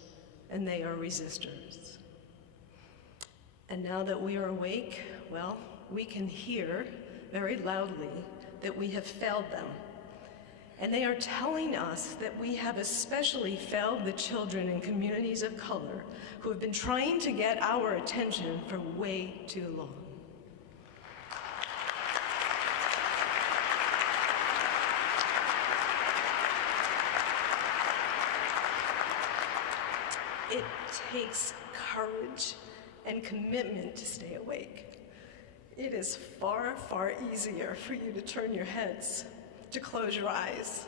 and they are resistors. And now that we are awake, well, we can hear very loudly that we have failed them. And they are telling us that we have especially failed the children in communities of color who have been trying to get our attention for way too long. It takes courage and commitment to stay awake. It is far, far easier for you to turn your heads, to close your eyes,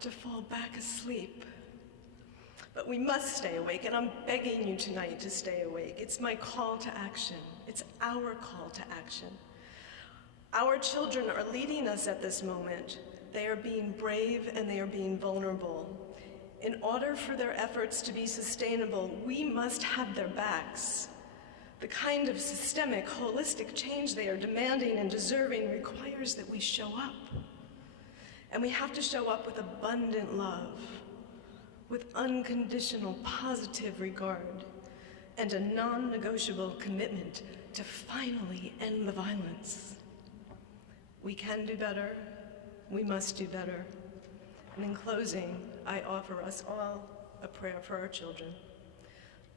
to fall back asleep. But we must stay awake, and I'm begging you tonight to stay awake. It's my call to action. It's our call to action. Our children are leading us at this moment. They are being brave and they are being vulnerable. In order for their efforts to be sustainable, we must have their backs. The kind of systemic, holistic change they are demanding and deserving requires that we show up. And we have to show up with abundant love, with unconditional positive regard, and a non-negotiable commitment to finally end the violence. We can do better. We must do better. And in closing, I offer us all a prayer for our children.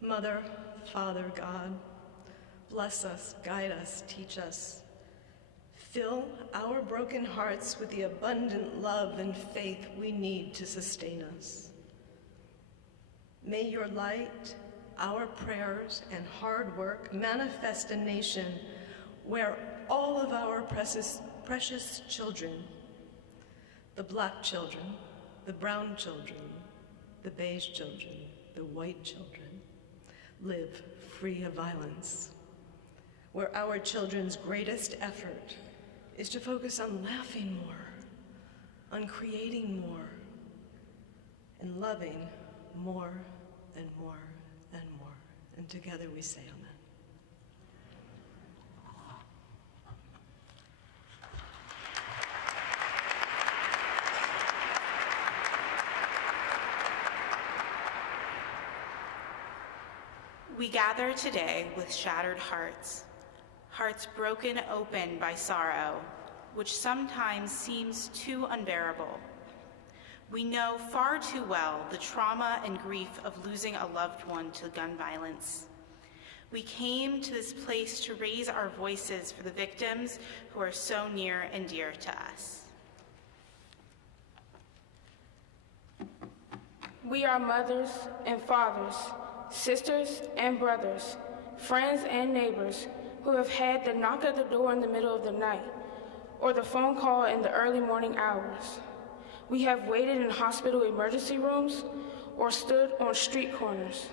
Mother, Father, God, bless us, guide us, teach us. Fill our broken hearts with the abundant love and faith we need to sustain us. May your light, our prayers, and hard work manifest a nation where all of our precious children, the black children, the brown children, the beige children, the white children, live free of violence. Where our children's greatest effort is to focus on laughing more, on creating more, and loving more and more and more. And together we say amen. We gather today with shattered hearts, hearts broken open by sorrow, which sometimes seems too unbearable. We know far too well the trauma and grief of losing a loved one to gun violence. We came to this place to raise our voices for the victims who are so near and dear to us. We are mothers and fathers, sisters and brothers, friends and neighbors who have had the knock at the door in the middle of the night or the phone call in the early morning hours. We have waited in hospital emergency rooms or stood on street corners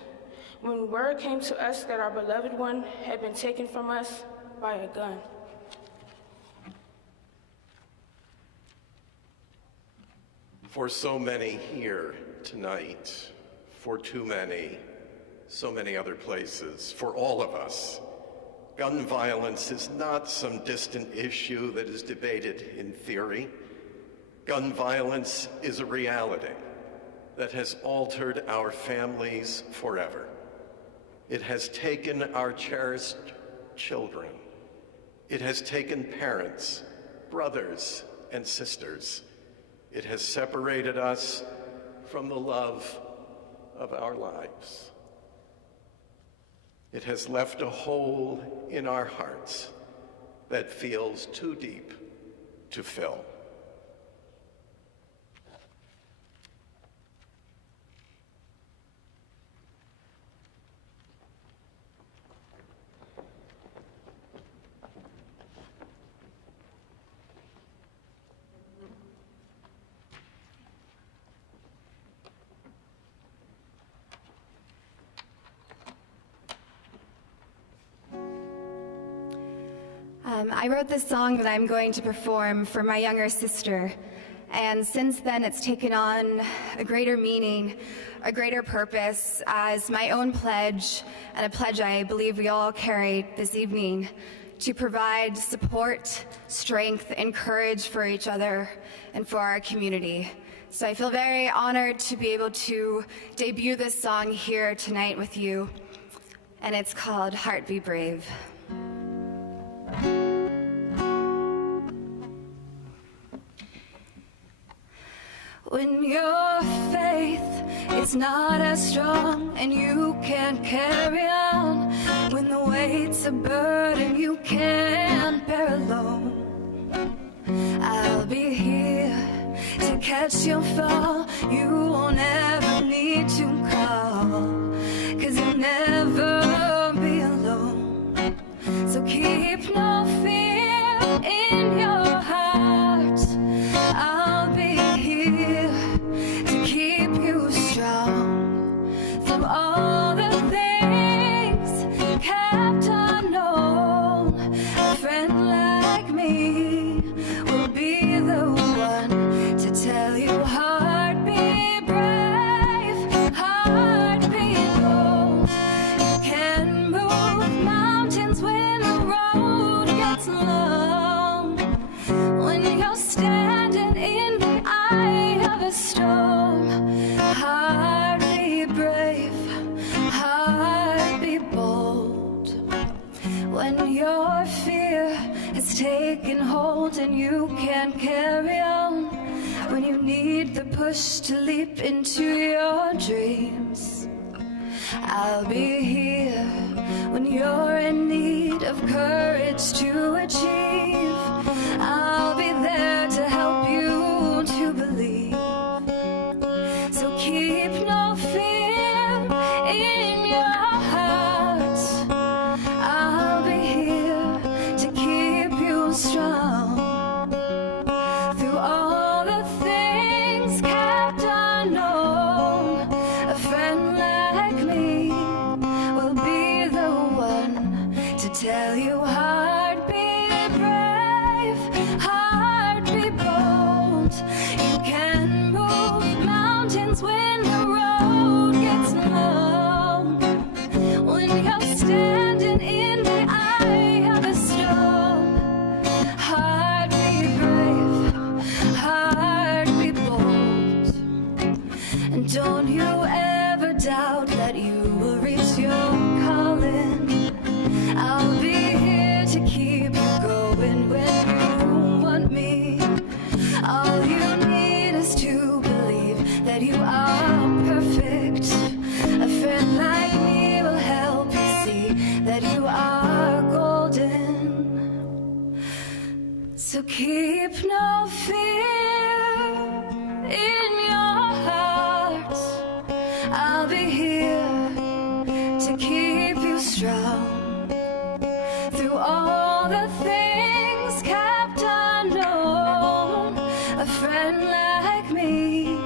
when word came to us that our beloved one had been taken from us by a gun. For so many here tonight, for too many, so many other places, for all of us, gun violence is not some distant issue that is debated in theory. Gun violence is a reality that has altered our families forever. It has taken our cherished children. It has taken parents, brothers, and sisters. It has separated us from the love of our lives. It has left a hole in our hearts that feels too deep to fill. I wrote this song that I'm going to perform for my younger sister, and since then it's taken on a greater meaning, a greater purpose as my own pledge, and a pledge I believe we all carry this evening, to provide support, strength, and courage for each other and for our community. So I feel very honored to be able to debut this song here tonight with you, and it's called Heart Be Brave. When your faith is not as strong and you can't carry on, when the weight's a burden you can't bear alone, I'll be here to catch your fall. You won't ever need to call, 'cause you'll never be alone. So keep no fear in your heart. I'll be here to keep you strong through all the things kept unknown. A friend like me will be the one to tell you, heart be brave, heart be bold. You can move mountains when the road gets long, when you're standing in the eye of a storm. Heart be brave, heart be bold. When your fear has taken hold and you can't carry on, when you need the push to leap into your dreams, I'll be here when you're in need of courage to achieve. I'll be there to help you to believe. So keep no fear in your heart. I'll be here to keep you strong through all the things kept unknown. A friend like me will be the one to tell you, heart be brave, heart be bold. You can move mountains when the road gets long, when you're standing in the eye of a storm. Heart be brave, heart be bold. And don't you ever doubt that you will reach your calling. I'll be here to keep you going when you want me. All you need is to believe that you are perfect. A friend like me will help you see that you are golden. So keep no fear in your heart. I'll be here to keep you strong through all the things kept unknown. A friend like me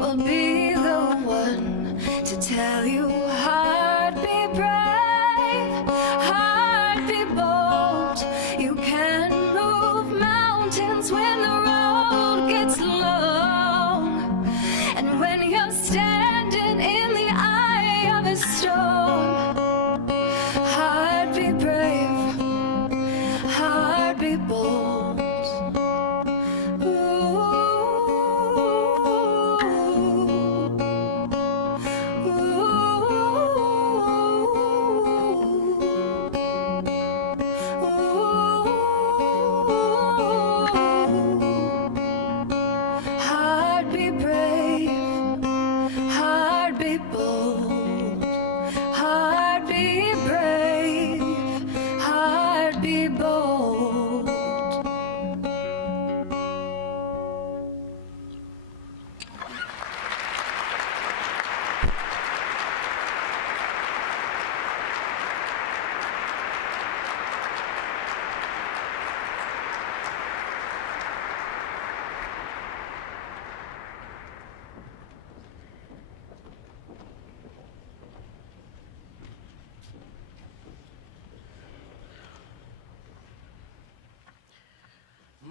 will be the one to tell you, heart be brave, heart be bold. You can move mountains when the road gets long, and when you're standing in the eye of a storm. Heart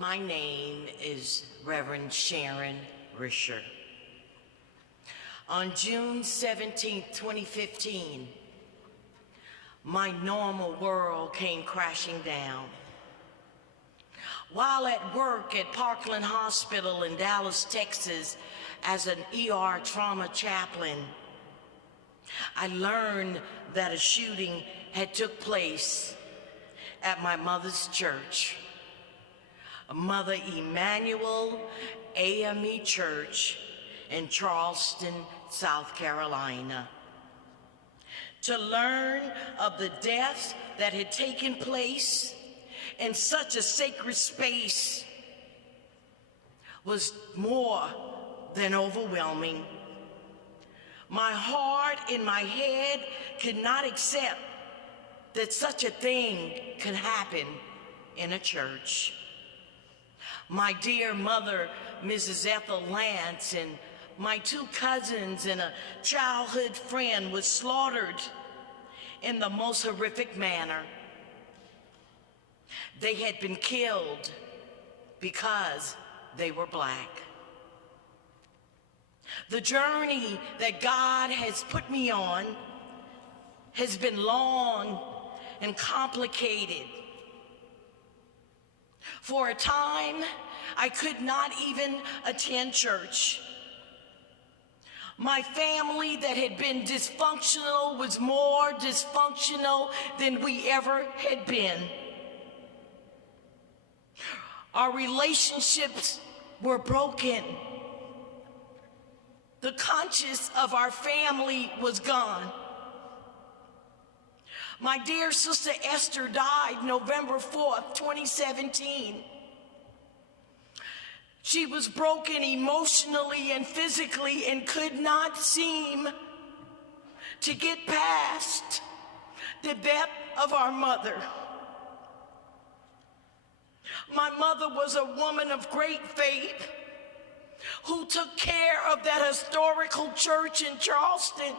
My name is Reverend Sharon Risher. On June 17, 2015, my normal world came crashing down. While at work at Parkland Hospital in Dallas, Texas, as an ER trauma chaplain, I learned that a shooting had took place at my mother's church, Mother Emanuel AME Church in Charleston, South Carolina. To learn of the deaths that had taken place in such a sacred space was more than overwhelming. My heart and my head could not accept that such a thing could happen in a church. My dear mother, Mrs. Ethel Lance, and my two cousins and a childhood friend was slaughtered in the most horrific manner. They had been killed because they were Black. The journey that God has put me on has been long and complicated. For a time, I could not even attend church. My family that had been dysfunctional was more dysfunctional than we ever had been. Our relationships were broken. The conscience of our family was gone. My dear sister Esther died November 4th, 2017. She was broken emotionally and physically and could not seem to get past the death of our mother. My mother was a woman of great faith who took care of that historical church in Charleston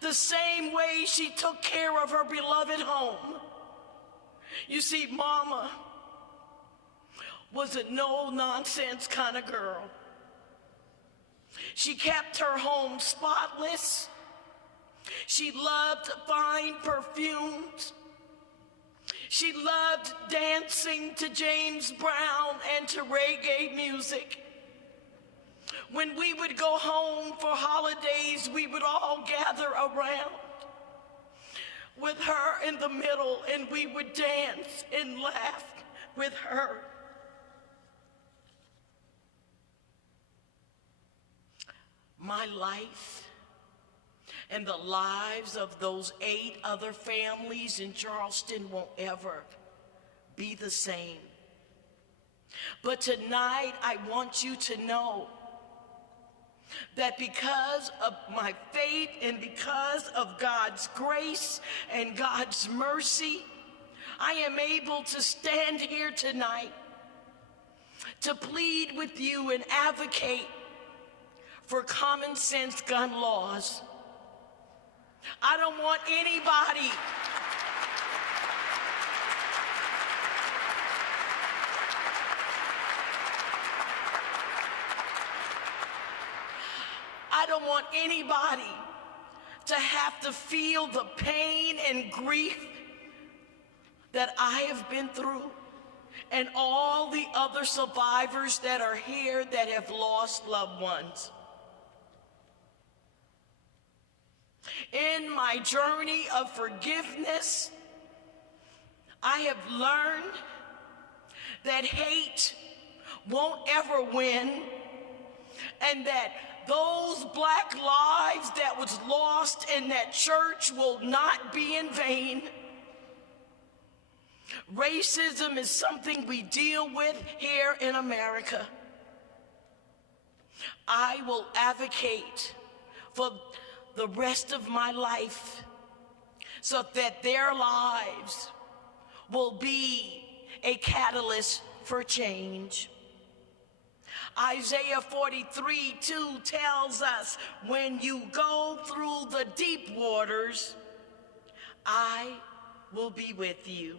the same way she took care of her beloved home. You see, Mama was a no-nonsense kind of girl. She kept her home spotless. She loved fine perfumes. She loved dancing to James Brown and to reggae music. When we would go home for holidays, we would all gather around with her in the middle, and we would dance and laugh with her. My life and the lives of those 8 other families in Charleston won't ever be the same. But tonight, I want you to know that because of my faith and because of God's grace and God's mercy, I am able to stand here tonight to plead with you and advocate for common sense gun laws. I don't want anybody to have to feel the pain and grief that I have been through, and all the other survivors that are here that have lost loved ones. In my journey of forgiveness, I have learned that hate won't ever win, and that those Black lives that was lost in that church will not be in vain. Racism is something we deal with here in America. I will advocate for the rest of my life so that their lives will be a catalyst for change. Isaiah 43:2 tells us, when you go through the deep waters, I will be with you.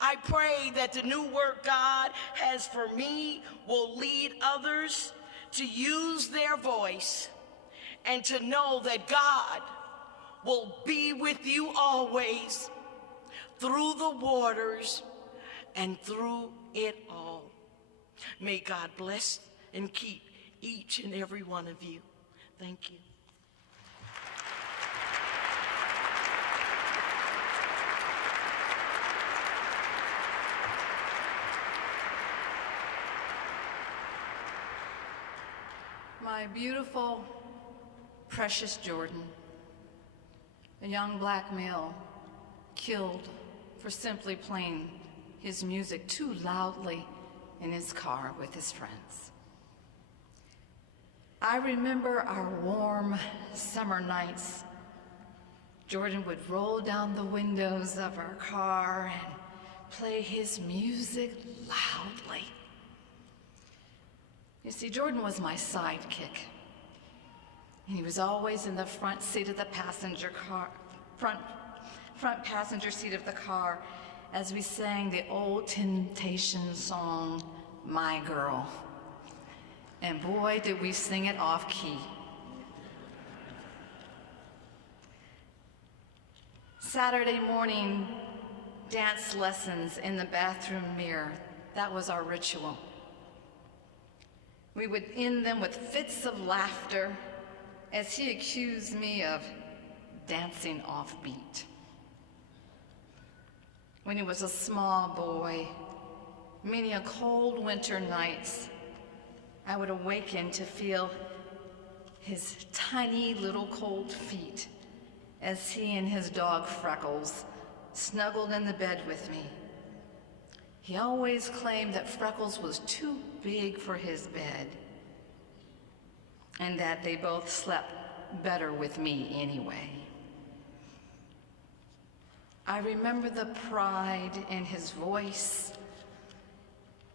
I pray that the new work God has for me will lead others to use their voice and to know that God will be with you always through the waters and through it all. May God bless and keep each and every one of you. Thank you. My beautiful, precious Jordan, a young black male killed for simply playing his music too loudly in his car with his friends. I remember our warm summer nights. Jordan would roll down the windows of our car and play his music loudly. You see, Jordan was my sidekick. And he was always in the front seat of the passenger car, front passenger seat of the car as we sang the old Temptation song, My Girl. And boy, did we sing it off key. Saturday morning dance lessons in the bathroom mirror, that was our ritual. We would end them with fits of laughter as he accused me of dancing offbeat. When he was a small boy, many a cold winter nights, I would awaken to feel his tiny little cold feet as he and his dog Freckles snuggled in the bed with me. He always claimed that Freckles was too big for his bed and that they both slept better with me anyway. I remember the pride in his voice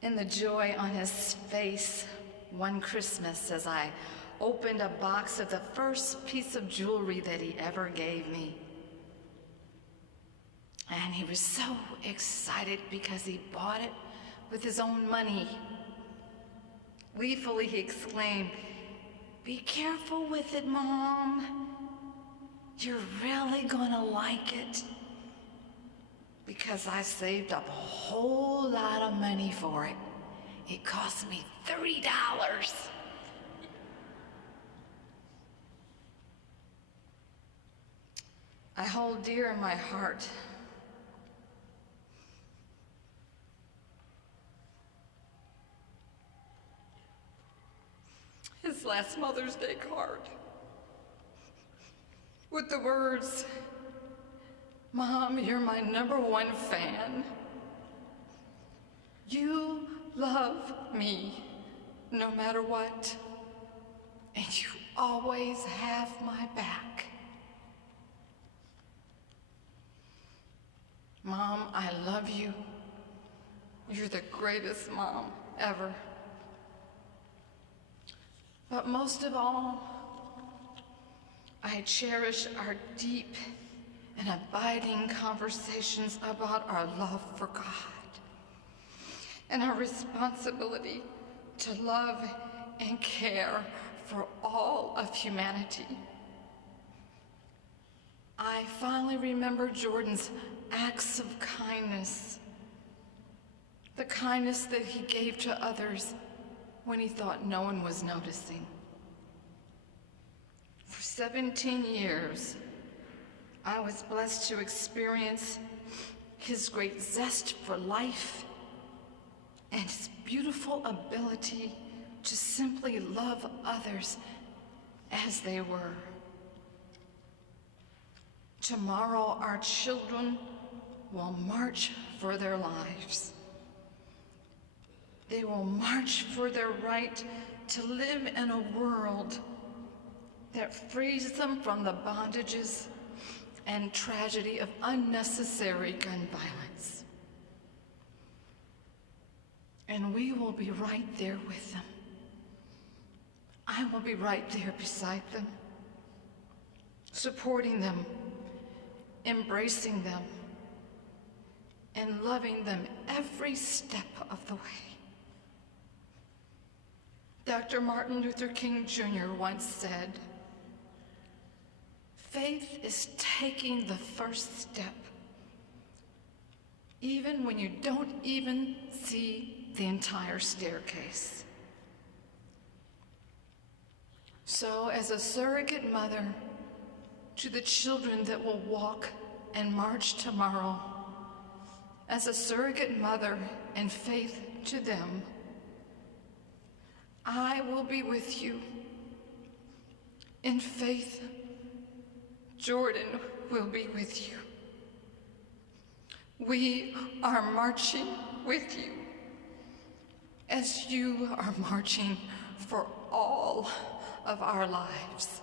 and the joy on his face one Christmas as I opened a box of the first piece of jewelry that he ever gave me. And he was so excited because he bought it with his own money. Gleefully, he exclaimed, "Be careful with it, Mom. You're really gonna like it." Because I saved up a whole lot of money for it. It cost me $3. I hold dear in my heart his last Mother's Day card with the words, "Mom, you're my #1 fan. You love me no matter what, and you always have my back. Mom, I love you. You're the greatest mom ever. But most of all, I cherish our deep and abiding conversations about our love for God and our responsibility to love and care for all of humanity. I finally remember Jordan's acts of kindness, the kindness that he gave to others when he thought no one was noticing. For 17 years, I was blessed to experience his great zest for life and his beautiful ability to simply love others as they were. Tomorrow, our children will march for their lives. They will march for their right to live in a world that frees them from the bondages and tragedy of unnecessary gun violence. And we will be right there with them. I will be right there beside them, supporting them, embracing them, and loving them every step of the way. Dr. Martin Luther King Jr. once said, "Faith is taking the first step, even when you don't even see the entire staircase." So, as a surrogate mother to the children that will walk and march tomorrow, as a surrogate mother and faith to them, I will be with you. In faith, Jordan will be with you. We are marching with you as you are marching for all of our lives.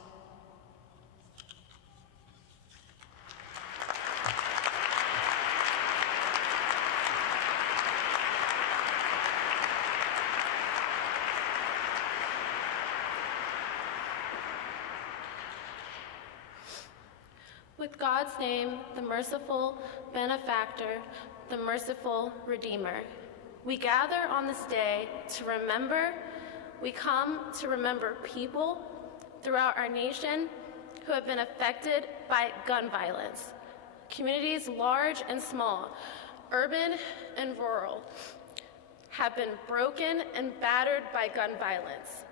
With God's name, the merciful benefactor, the merciful Redeemer, we gather on this day to remember. We come to remember people throughout our nation who have been affected by gun violence. Communities large and small, urban and rural, have been broken and battered by gun violence.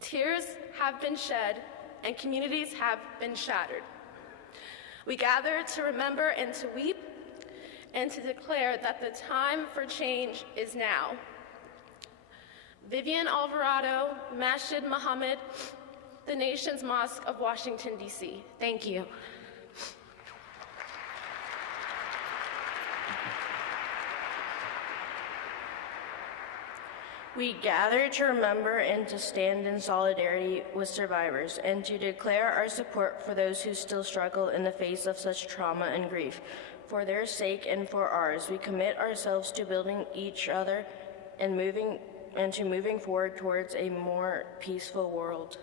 Tears have been shed and communities have been shattered. We gather to remember and to weep and to declare that the time for change is now. Vivian Alvarado, Masjid Muhammad, the Nation's Mosque of Washington, D.C. Thank you. We gather to remember and to stand in solidarity with survivors and to declare our support for those who still struggle in the face of such trauma and grief. For their sake and for ours, we commit ourselves to building each other and to moving forward towards a more peaceful world.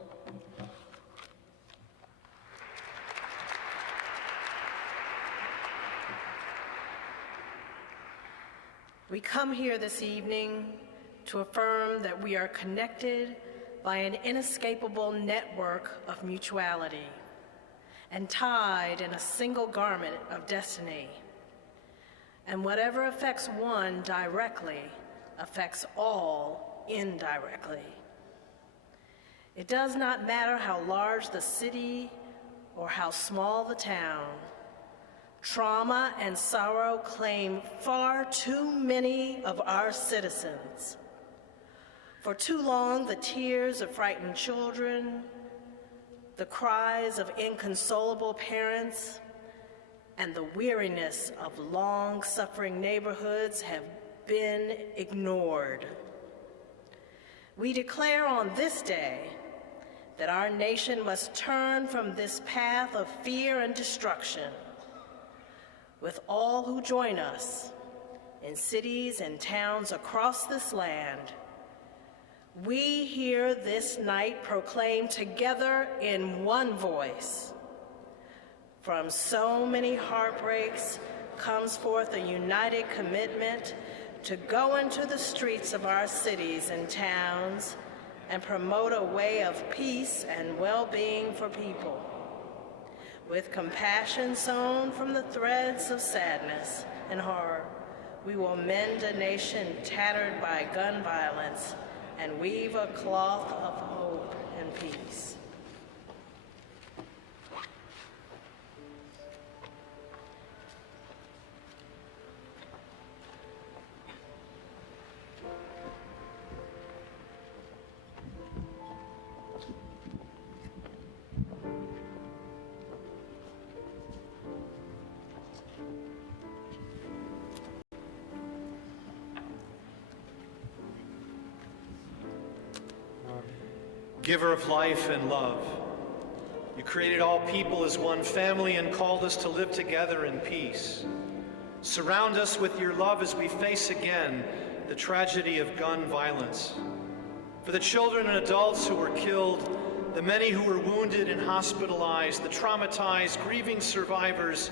We come here this evening to affirm that we are connected by an inescapable network of mutuality and tied in a single garment of destiny. And whatever affects one directly affects all indirectly. It does not matter how large the city or how small the town. Trauma and sorrow claim far too many of our citizens. For too long, the tears of frightened children, the cries of inconsolable parents, and the weariness of long-suffering neighborhoods have been ignored. We declare on this day that our nation must turn from this path of fear and destruction. With all who join us in cities and towns across this land, we here this night proclaim together in one voice. From so many heartbreaks comes forth a united commitment to go into the streets of our cities and towns and promote a way of peace and well-being for people. With compassion sewn from the threads of sadness and horror, we will mend a nation tattered by gun violence and weave a cloth of hope and peace. Giver of life and love, you created all people as one family and called us to live together in peace. Surround us with your love as we face again the tragedy of gun violence. For the children and adults who were killed, the many who were wounded and hospitalized, the traumatized, grieving survivors,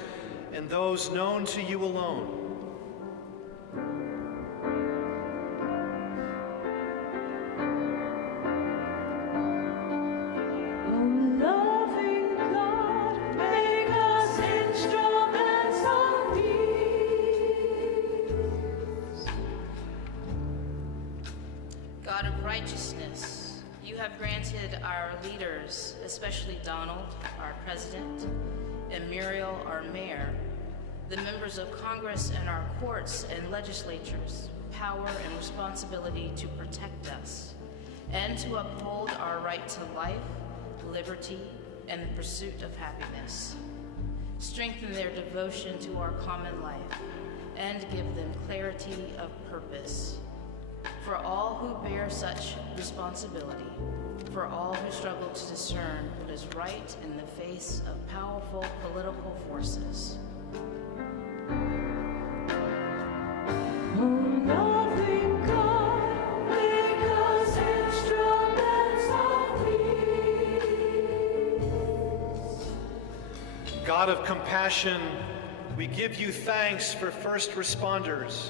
and those known to you alone, have granted our leaders, especially Donald, our president, and Muriel, our mayor, the members of Congress and our courts and legislatures, power and responsibility to protect us and to uphold our right to life, liberty, and the pursuit of happiness. Strengthen their devotion to our common life and give them clarity of purpose. For all who bear such responsibility, for all who struggle to discern what is right in the face of powerful political forces. God of compassion, we give you thanks for first responders,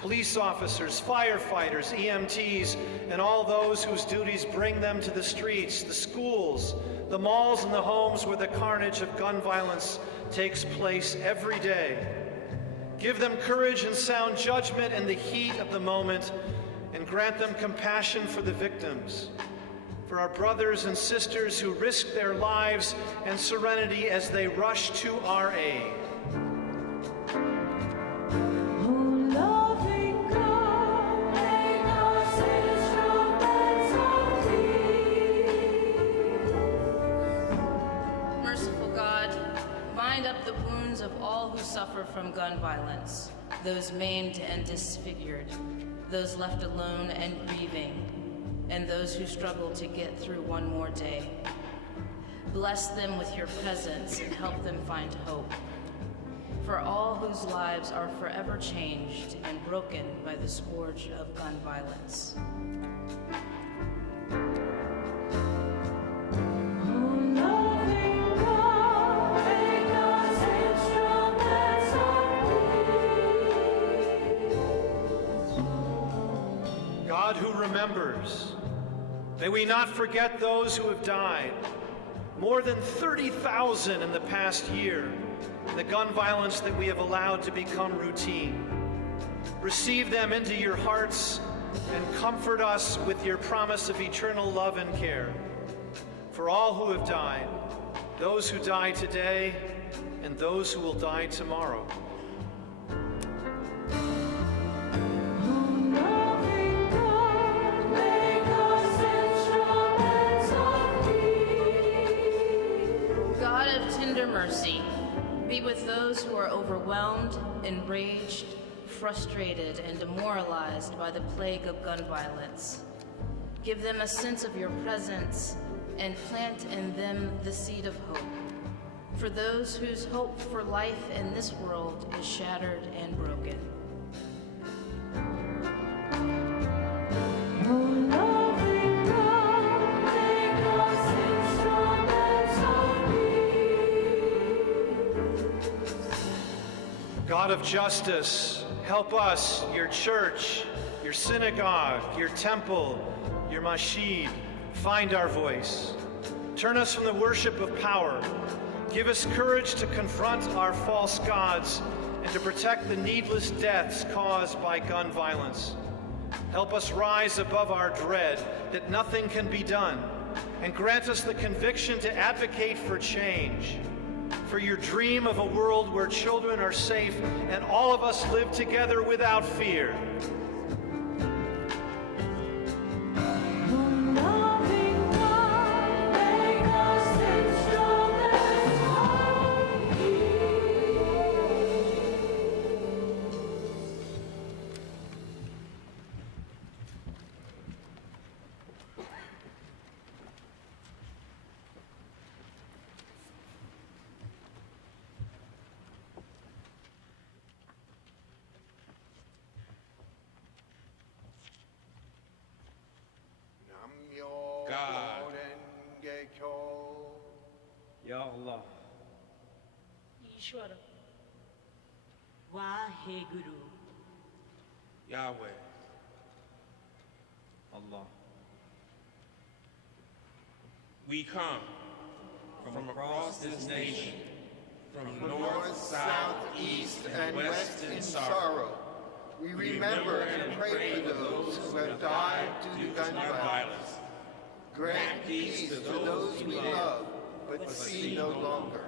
police officers, firefighters, EMTs, and all those whose duties bring them to the streets, the schools, the malls, and the homes where the carnage of gun violence takes place every day. Give them courage and sound judgment in the heat of the moment, and grant them compassion for the victims, for our brothers and sisters who risk their lives and serenity as they rush to our aid. Merciful God, bind up the wounds of all who suffer from gun violence, those maimed and disfigured, those left alone and grieving, and those who struggle to get through one more day. Bless them with your presence and help them find hope. For all whose lives are forever changed and broken by the scourge of gun violence. God who remembers, may we not forget those who have died. More than 30,000 in the past year, the gun violence that we have allowed to become routine. Receive them into your hearts and comfort us with your promise of eternal love and care. For all who have died, those who die today, and those who will die tomorrow. Mercy, be with those who are overwhelmed, enraged, frustrated, and demoralized by the plague of gun violence. Give them a sense of your presence and plant in them the seed of hope. For those whose hope for life in this world is shattered and broken. God of justice, help us, your church, your synagogue, your temple, your masjid, find our voice. Turn us from the worship of power. Give us courage to confront our false gods and to protect the needless deaths caused by gun violence. Help us rise above our dread that nothing can be done, and grant us the conviction to advocate for change. For your dream of a world where children are safe and all of us live together without fear. God. Ya Allah. Ishwara. Waheguru. Yahweh. Allah. We come from across this nation, from north, south, east, and west in sorrow. We remember and pray for those who have died due to gun violence. Grant peace to those we love, but see no longer.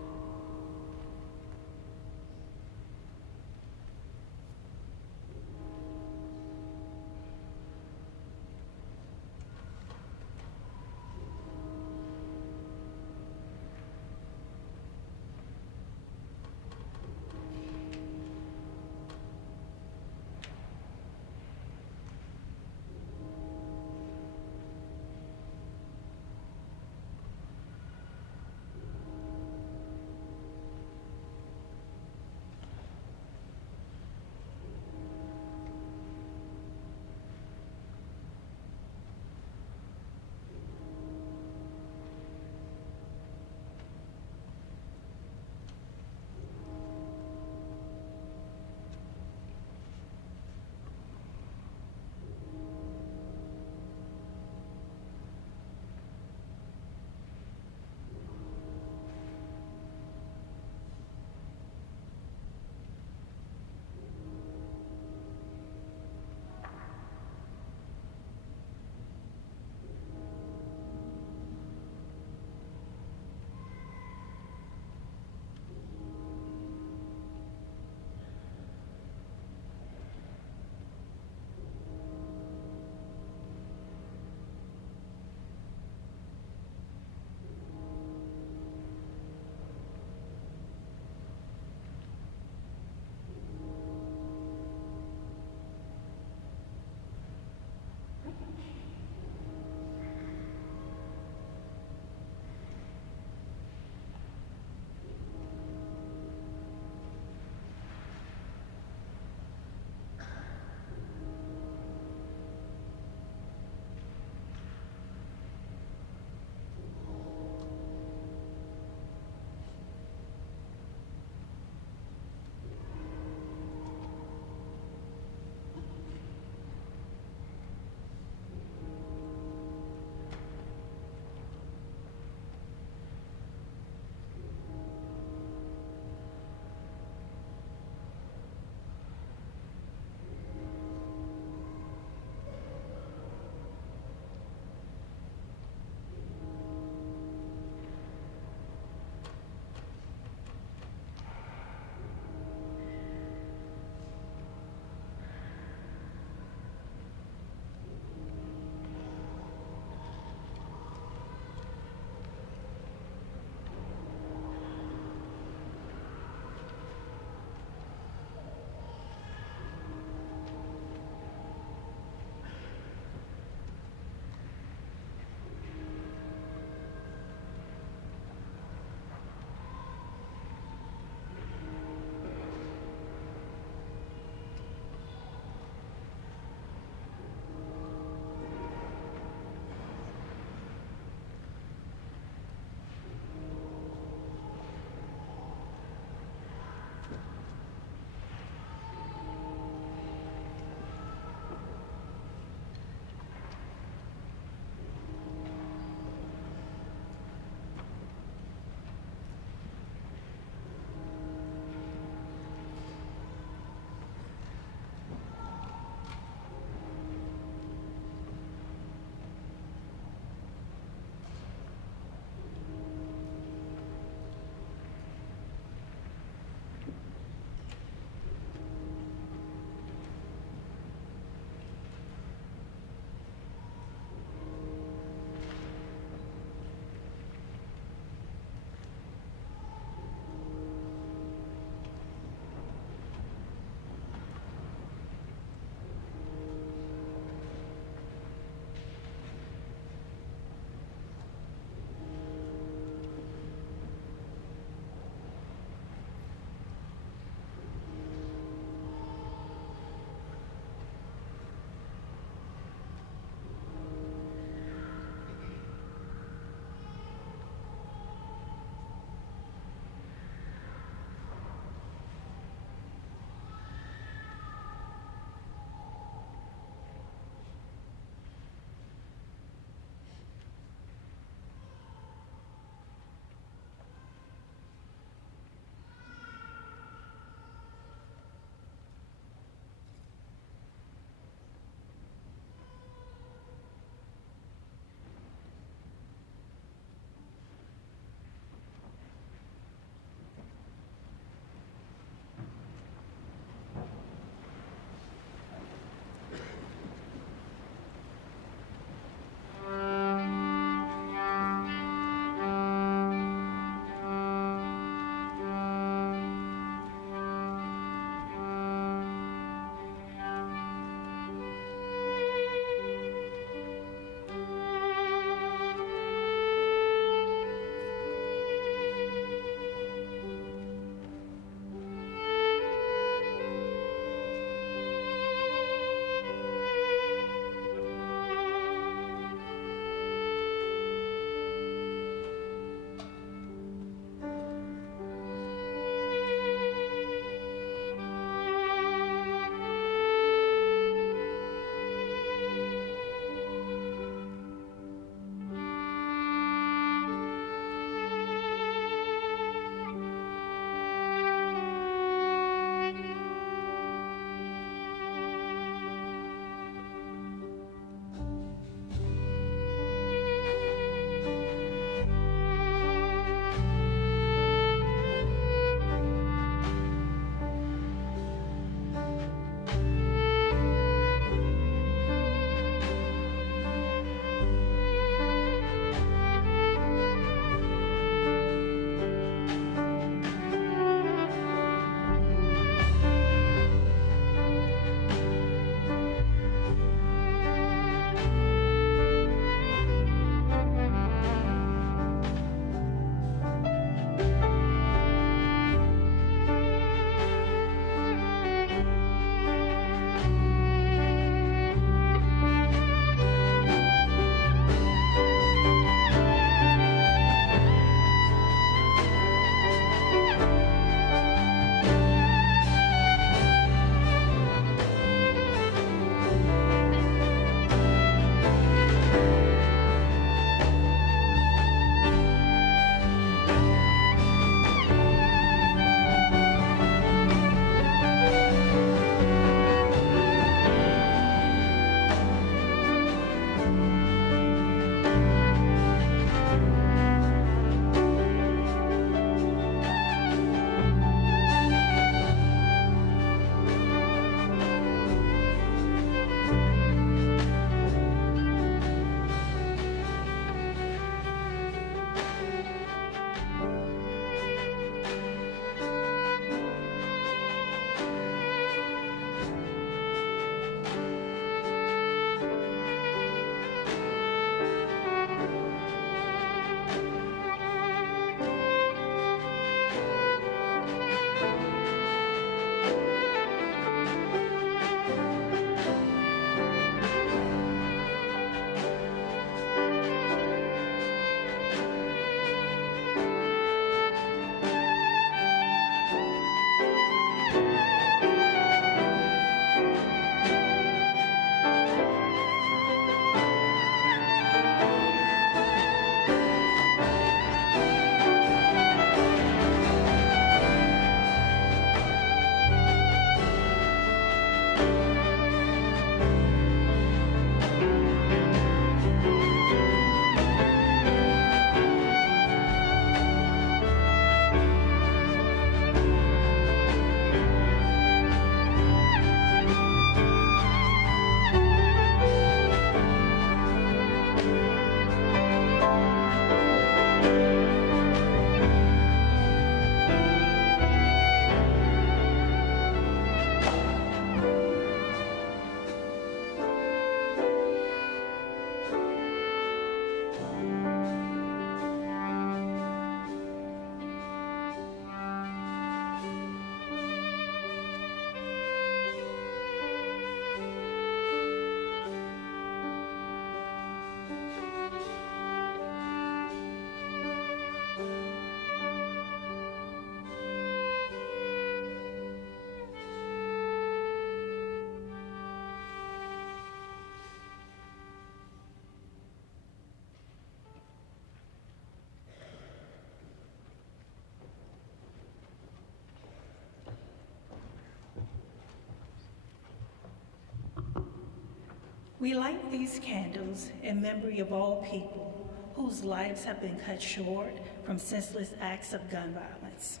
We light these candles in memory of all people whose lives have been cut short from senseless acts of gun violence.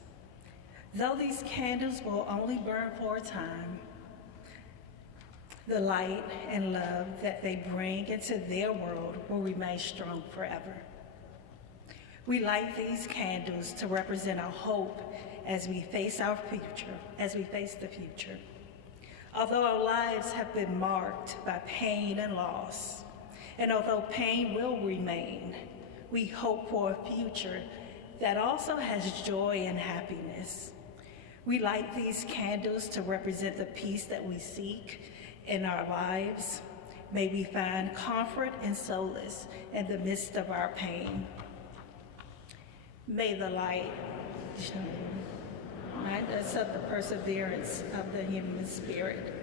Though these candles will only burn for a time, the light and love that they bring into their world will remain strong forever. We light these candles to represent our hope as we face the future. Although our lives have been marked by pain and loss, and although pain will remain, we hope for a future that also has joy and happiness. We light these candles to represent the peace that we seek in our lives. May we find comfort and solace in the midst of our pain. May the light remind us of the perseverance of the human spirit.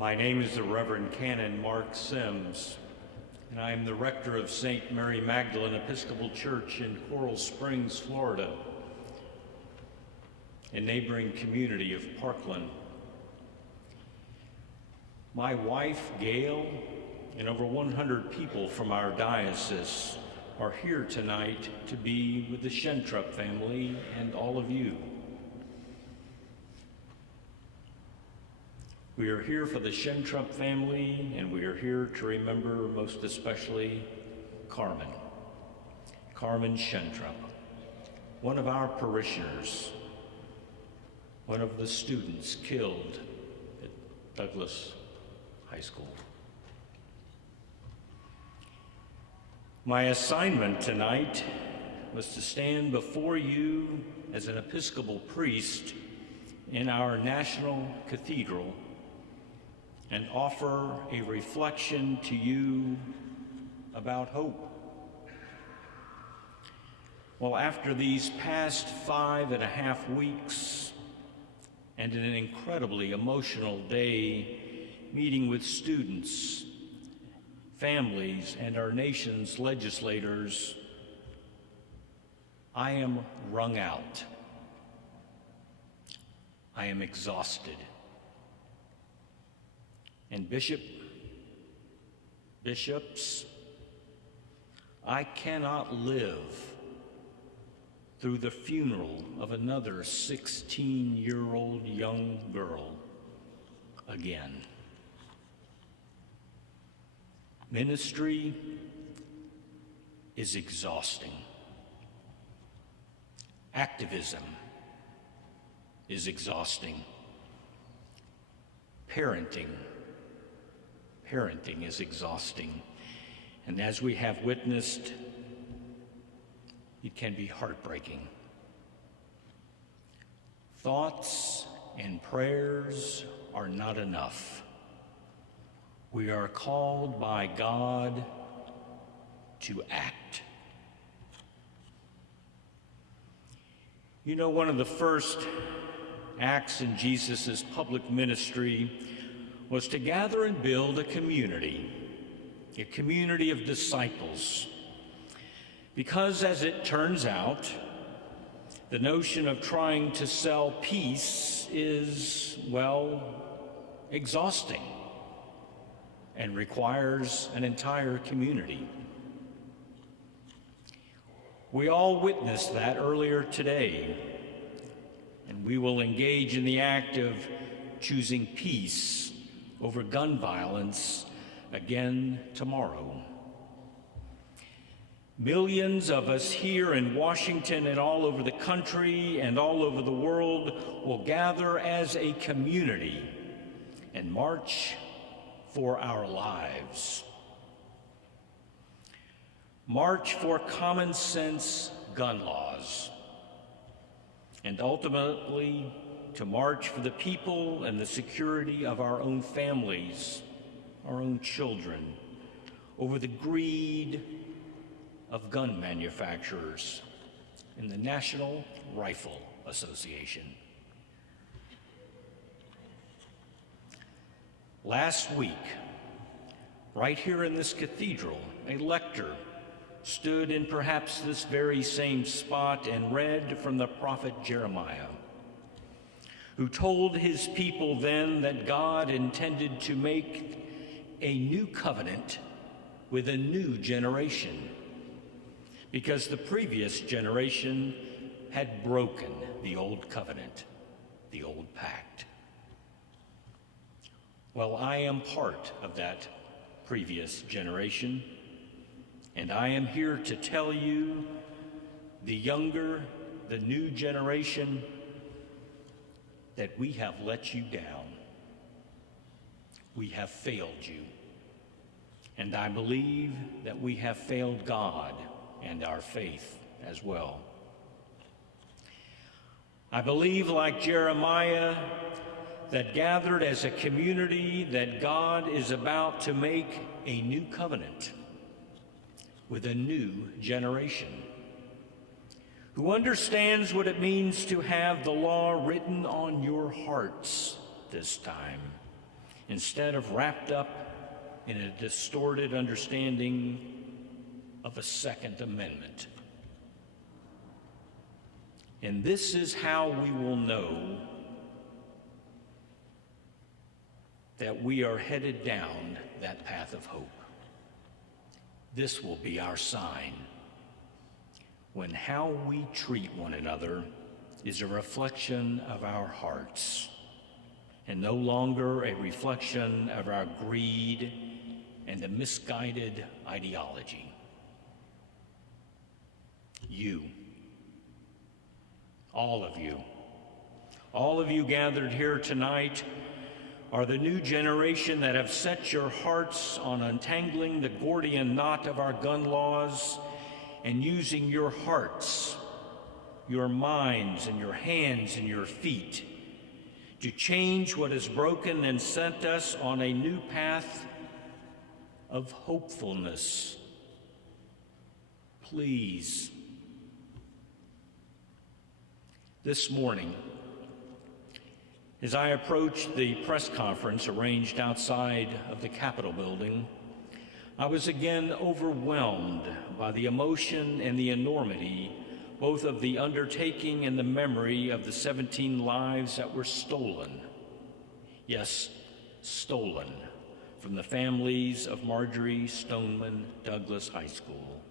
My name is the Reverend Canon Mark Sims, and I am the rector of St. Mary Magdalene Episcopal Church in Coral Springs, Florida, a neighboring community of Parkland. My wife, Gail, and over 100 people from our diocese are here tonight to be with the Schentrup family and all of you. We are here for the Schentrup family, and we are here to remember most especially Carmen Schentrup, one of our parishioners, one of the students killed at Douglas High School. My assignment tonight was to stand before you as an Episcopal priest in our national cathedral and offer a reflection to you about hope. Well, after these past 5.5 weeks and an incredibly emotional day meeting with students, families, and our nation's legislators, I am wrung out. I am exhausted. And bishops, I cannot live through the funeral of another 16-year-old young girl again. Ministry is exhausting. Activism is exhausting. Parenting is exhausting. And as we have witnessed, it can be heartbreaking. Thoughts and prayers are not enough. We are called by God to act. You know, one of the first acts in Jesus' public ministry was to gather and build a community of disciples. Because as it turns out, the notion of trying to sell peace is, well, exhausting and requires an entire community. We all witnessed that earlier today, and we will engage in the act of choosing peace over gun violence again tomorrow. Millions of us here in Washington and all over the country and all over the world will gather as a community and march for our lives. March for common sense gun laws, and ultimately to march for the people and the security of our own families, our own children, over the greed of gun manufacturers in the National Rifle Association. Last week, right here in this cathedral, a lector stood in perhaps this very same spot and read from the prophet Jeremiah, who told his people then that God intended to make a new covenant with a new generation, because the previous generation had broken the old covenant, the old pact. Well, I am part of that previous generation, and I am here to tell you, the younger, the new generation, that we have let you down. We have failed you. And I believe that we have failed God and our faith as well. I believe, like Jeremiah, that gathered as a community, that God is about to make a new covenant with a new generation who understands what it means to have the law written on your hearts this time, instead of wrapped up in a distorted understanding of a Second Amendment. And this is how we will know that we are headed down that path of hope. This will be our sign when how we treat one another is a reflection of our hearts and no longer a reflection of our greed and a misguided ideology. You, all of you gathered here tonight are the new generation that have set your hearts on untangling the Gordian knot of our gun laws and using your hearts, your minds, and your hands and your feet to change what is broken and sent us on a new path of hopefulness. Please. This morning, as I approached the press conference arranged outside of the Capitol building, I was again overwhelmed by the emotion and the enormity both of the undertaking and the memory of the 17 lives that were stolen. Yes, stolen from the families of Marjorie Stoneman Douglas High School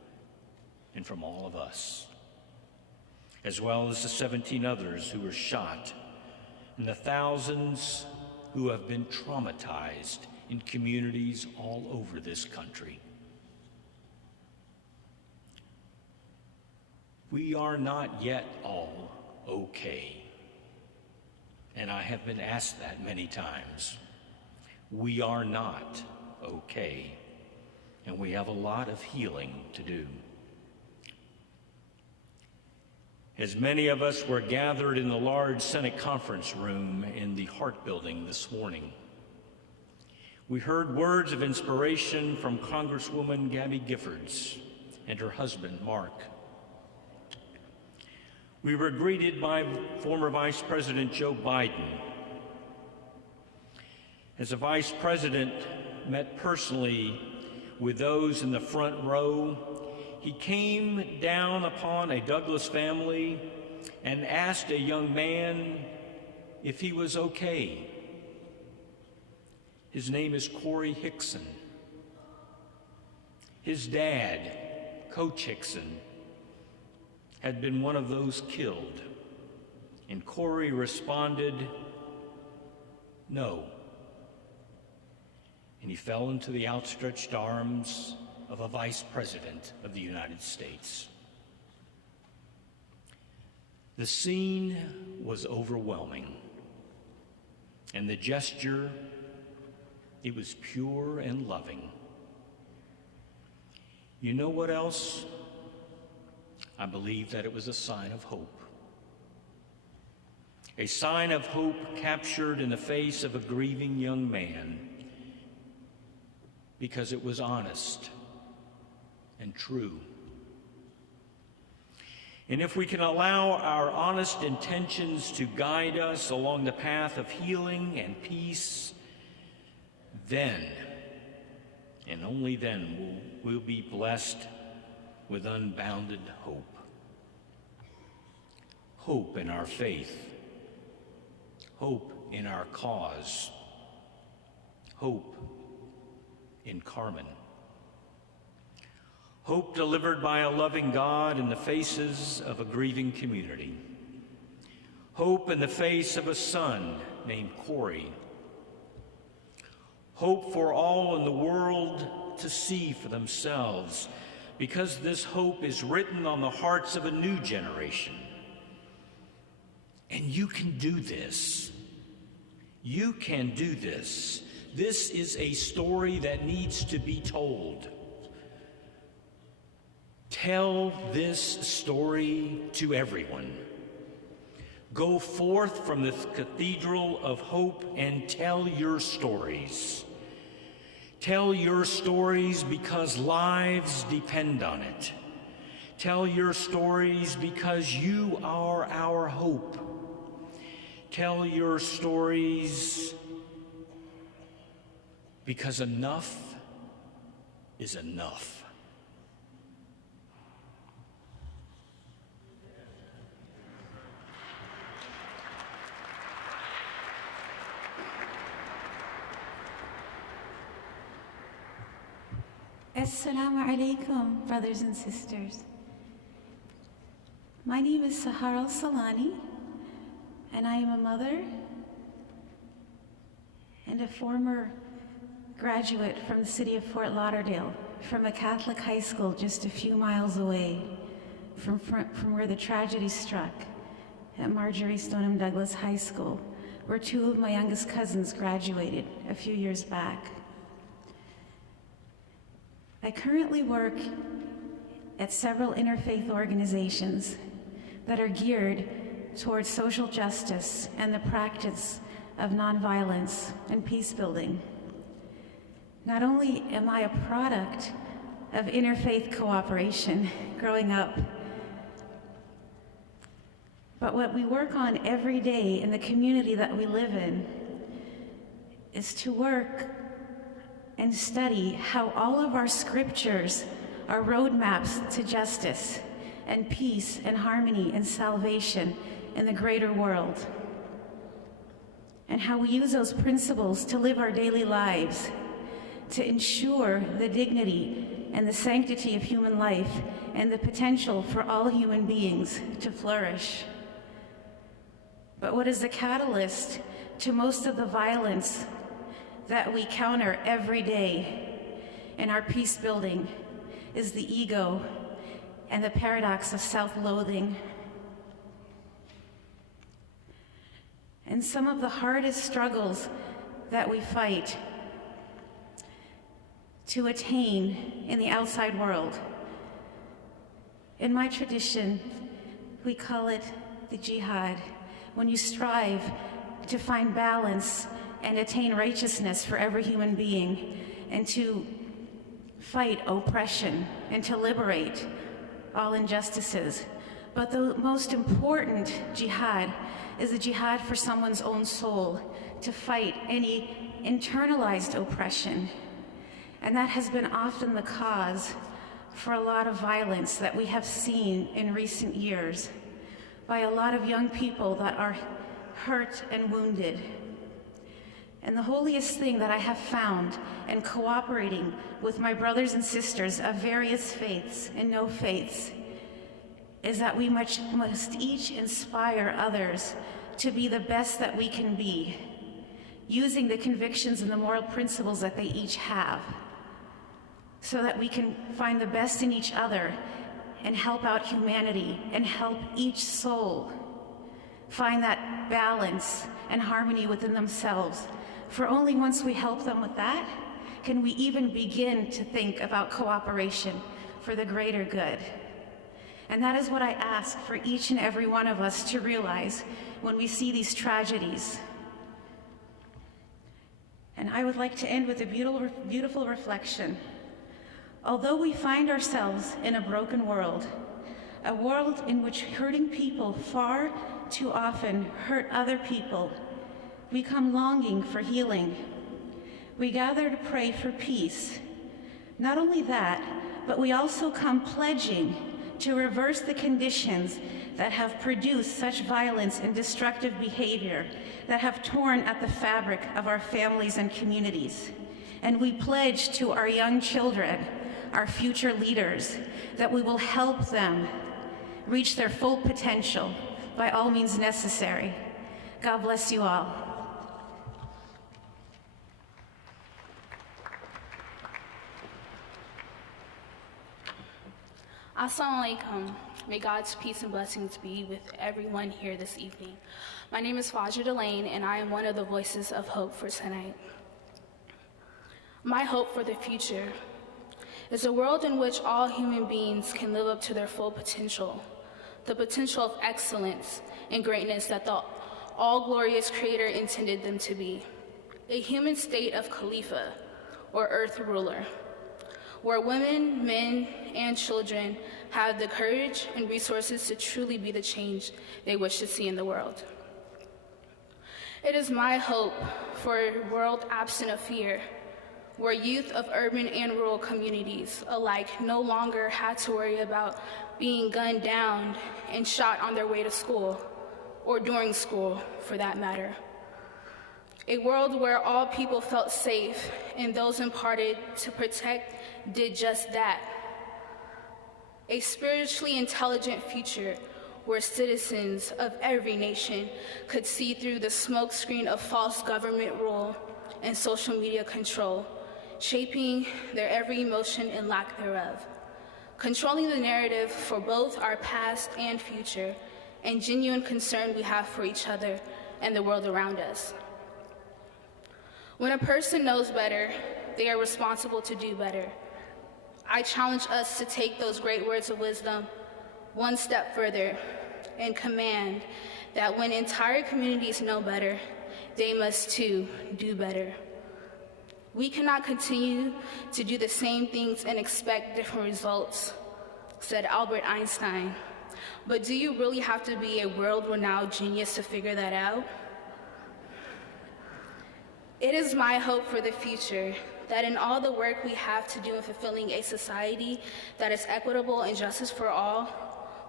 and from all of us, as well as the 17 others who were shot and the thousands who have been traumatized in communities all over this country. We are not yet all okay, and I have been asked that many times. We are not okay, and we have a lot of healing to do. As many of us were gathered in the large Senate conference room in the Hart Building this morning, we heard words of inspiration from Congresswoman Gabby Giffords and her husband, Mark. We were greeted by former Vice President Joe Biden. As the Vice President met personally with those in the front row, he came down upon a Douglas family and asked a young man if he was okay. His name is Corey Hickson. His dad, Coach Hickson, had been one of those killed, and Corey responded, "No." And he fell into the outstretched arms of a Vice President of the United States. The scene was overwhelming, and the gesture, it was pure and loving. You know what else? I believe that it was a sign of hope. A sign of hope captured in the face of a grieving young man, because it was honest and true. And if we can allow our honest intentions to guide us along the path of healing and peace, then, and only then, we'll be blessed with unbounded hope. Hope in our faith. Hope in our cause. Hope in Carmen. Hope delivered by a loving God in the faces of a grieving community. Hope in the face of a son named Corey. Hope for all in the world to see for themselves, because this hope is written on the hearts of a new generation. And you can do this. You can do this. This is a story that needs to be told. Tell this story to everyone. Go forth from the Cathedral of Hope and tell your stories. Tell your stories because lives depend on it. Tell your stories because you are our hope. Tell your stories because enough is enough. Assalamu alaikum, brothers and sisters. My name is Sahara Salani, and I am a mother and a former graduate from the city of Fort Lauderdale, from a Catholic high school just a few miles away from where the tragedy struck at Marjorie Stoneham Douglas High School, where two of my youngest cousins graduated a few years back. I currently work at several interfaith organizations that are geared towards social justice and the practice of nonviolence and peace building. Not only am I a product of interfaith cooperation growing up, but what we work on every day in the community that we live in is to work and study how all of our scriptures are roadmaps to justice and peace and harmony and salvation in the greater world, and how we use those principles to live our daily lives, to ensure the dignity and the sanctity of human life and the potential for all human beings to flourish. But what is the catalyst to most of the violence that we counter every day in our peace building is the ego and the paradox of self-loathing. And some of the hardest struggles that we fight to attain in the outside world. In my tradition, we call it the jihad, when you strive to find balance and attain righteousness for every human being, and to fight oppression and to liberate all injustices. But the most important jihad is the jihad for someone's own soul, to fight any internalized oppression. And that has been often the cause for a lot of violence that we have seen in recent years by a lot of young people that are hurt and wounded. And the holiest thing that I have found in cooperating with my brothers and sisters of various faiths and no faiths is that we must each inspire others to be the best that we can be, using the convictions and the moral principles that they each have, so that we can find the best in each other and help out humanity and help each soul find that balance and harmony within themselves. For only once we help them with that can we even begin to think about cooperation for the greater good. And that is what I ask for each and every one of us to realize when we see these tragedies. And I would like to end with a beautiful reflection. Although we find ourselves in a broken world, a world in which hurting people far too often hurt other people, we come longing for healing. We gather to pray for peace. Not only that, but we also come pledging to reverse the conditions that have produced such violence and destructive behavior that have torn at the fabric of our families and communities. And we pledge to our young children, our future leaders, that we will help them reach their full potential by all means necessary. God bless you all. Assalamu alaikum. May God's peace and blessings be with everyone here this evening. My name is Magdalene, and I am one of the voices of hope for tonight. My hope for the future is a world in which all human beings can live up to their full potential, the potential of excellence and greatness that the all-glorious Creator intended them to be. A human state of Khalifa, or earth ruler, where women, men, and children have the courage and resources to truly be the change they wish to see in the world. It is my hope for a world absent of fear, where youth of urban and rural communities alike no longer had to worry about being gunned down and shot on their way to school, or during school for that matter. A world where all people felt safe and those imparted to protect did just that. A spiritually intelligent future where citizens of every nation could see through the smokescreen of false government rule and social media control, shaping their every emotion and lack thereof, controlling the narrative for both our past and future, and genuine concern we have for each other and the world around us. When a person knows better, they are responsible to do better. I challenge us to take those great words of wisdom one step further and command that when entire communities know better, they must too do better. We cannot continue to do the same things and expect different results, said Albert Einstein. But do you really have to be a world-renowned genius to figure that out? It is my hope for the future that in all the work we have to do in fulfilling a society that is equitable and justice for all,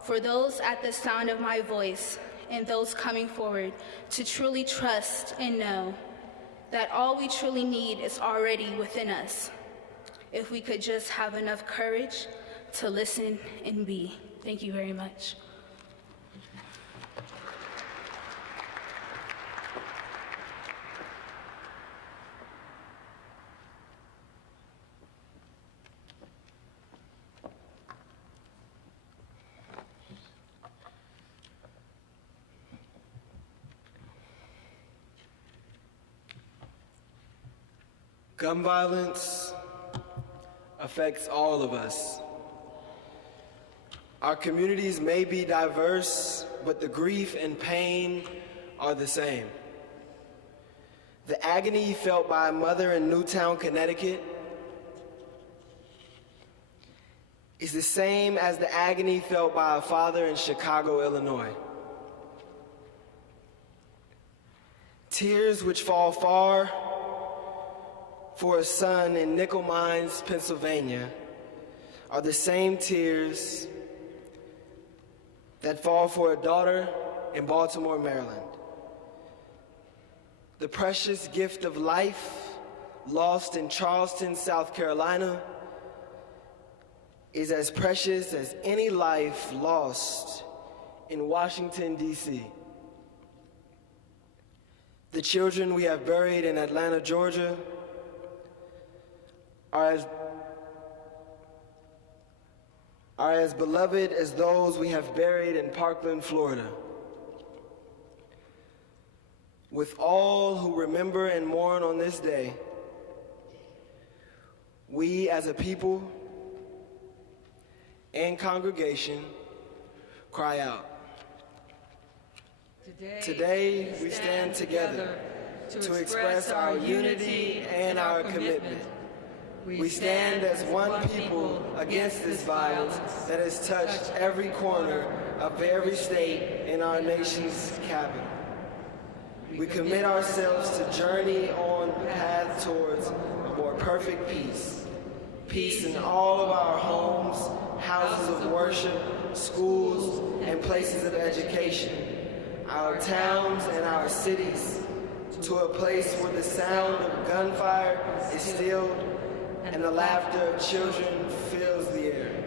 for those at the sound of my voice and those coming forward to truly trust and know that all we truly need is already within us, if we could just have enough courage to listen and be. Thank you very much. Gun violence affects all of us. Our communities may be diverse, but the grief and pain are the same. The agony felt by a mother in Newtown, Connecticut is the same as the agony felt by a father in Chicago, Illinois. Tears which fall far for a son in Nickel Mines, Pennsylvania, are the same tears that fall for a daughter in Baltimore, Maryland. The precious gift of life lost in Charleston, South Carolina, is as precious as any life lost in Washington, D.C. The children we have buried in Atlanta, Georgia, are as beloved as those we have buried in Parkland, Florida. With all who remember and mourn on this day, we as a people and congregation cry out. Today we stand together to express our unity and our commitment. We stand as one people against this violence that has touched every corner of every state in our nation's capital. We commit ourselves to journey on the path towards a more perfect peace. Peace in all of our homes, houses of worship, schools, and places of education, our towns and our cities, to a place where the sound of gunfire is stilled and the laughter of children fills the air.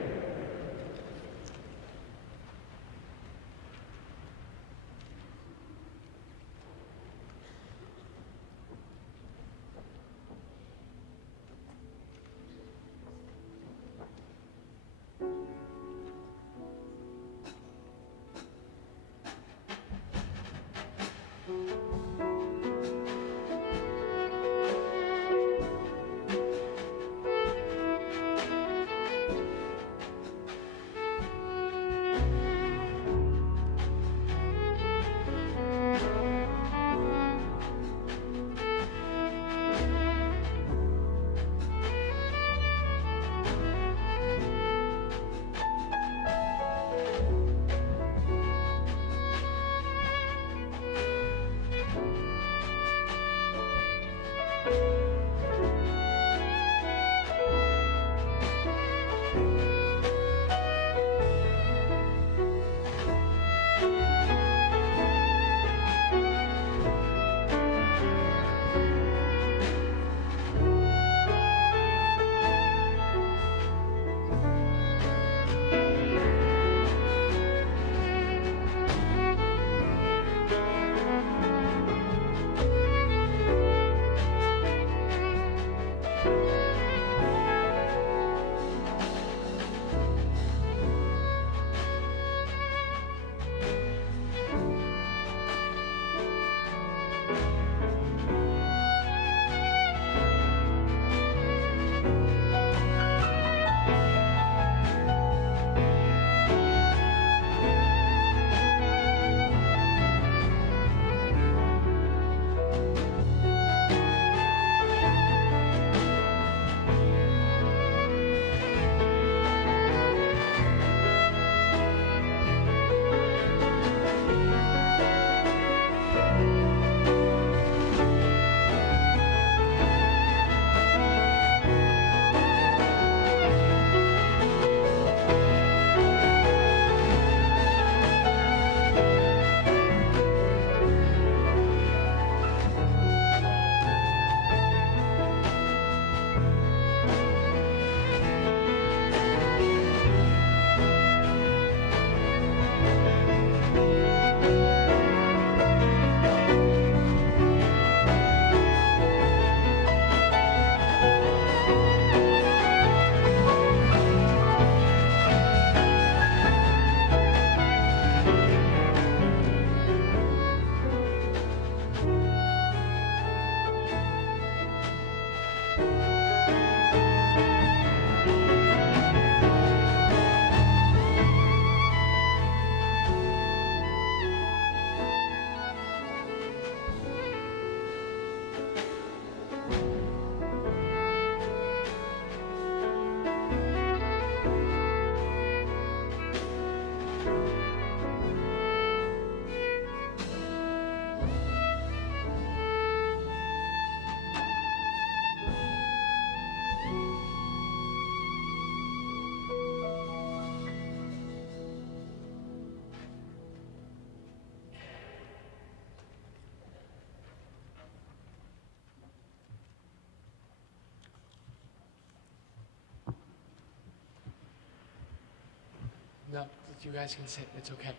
No, you guys can sit. It's okay.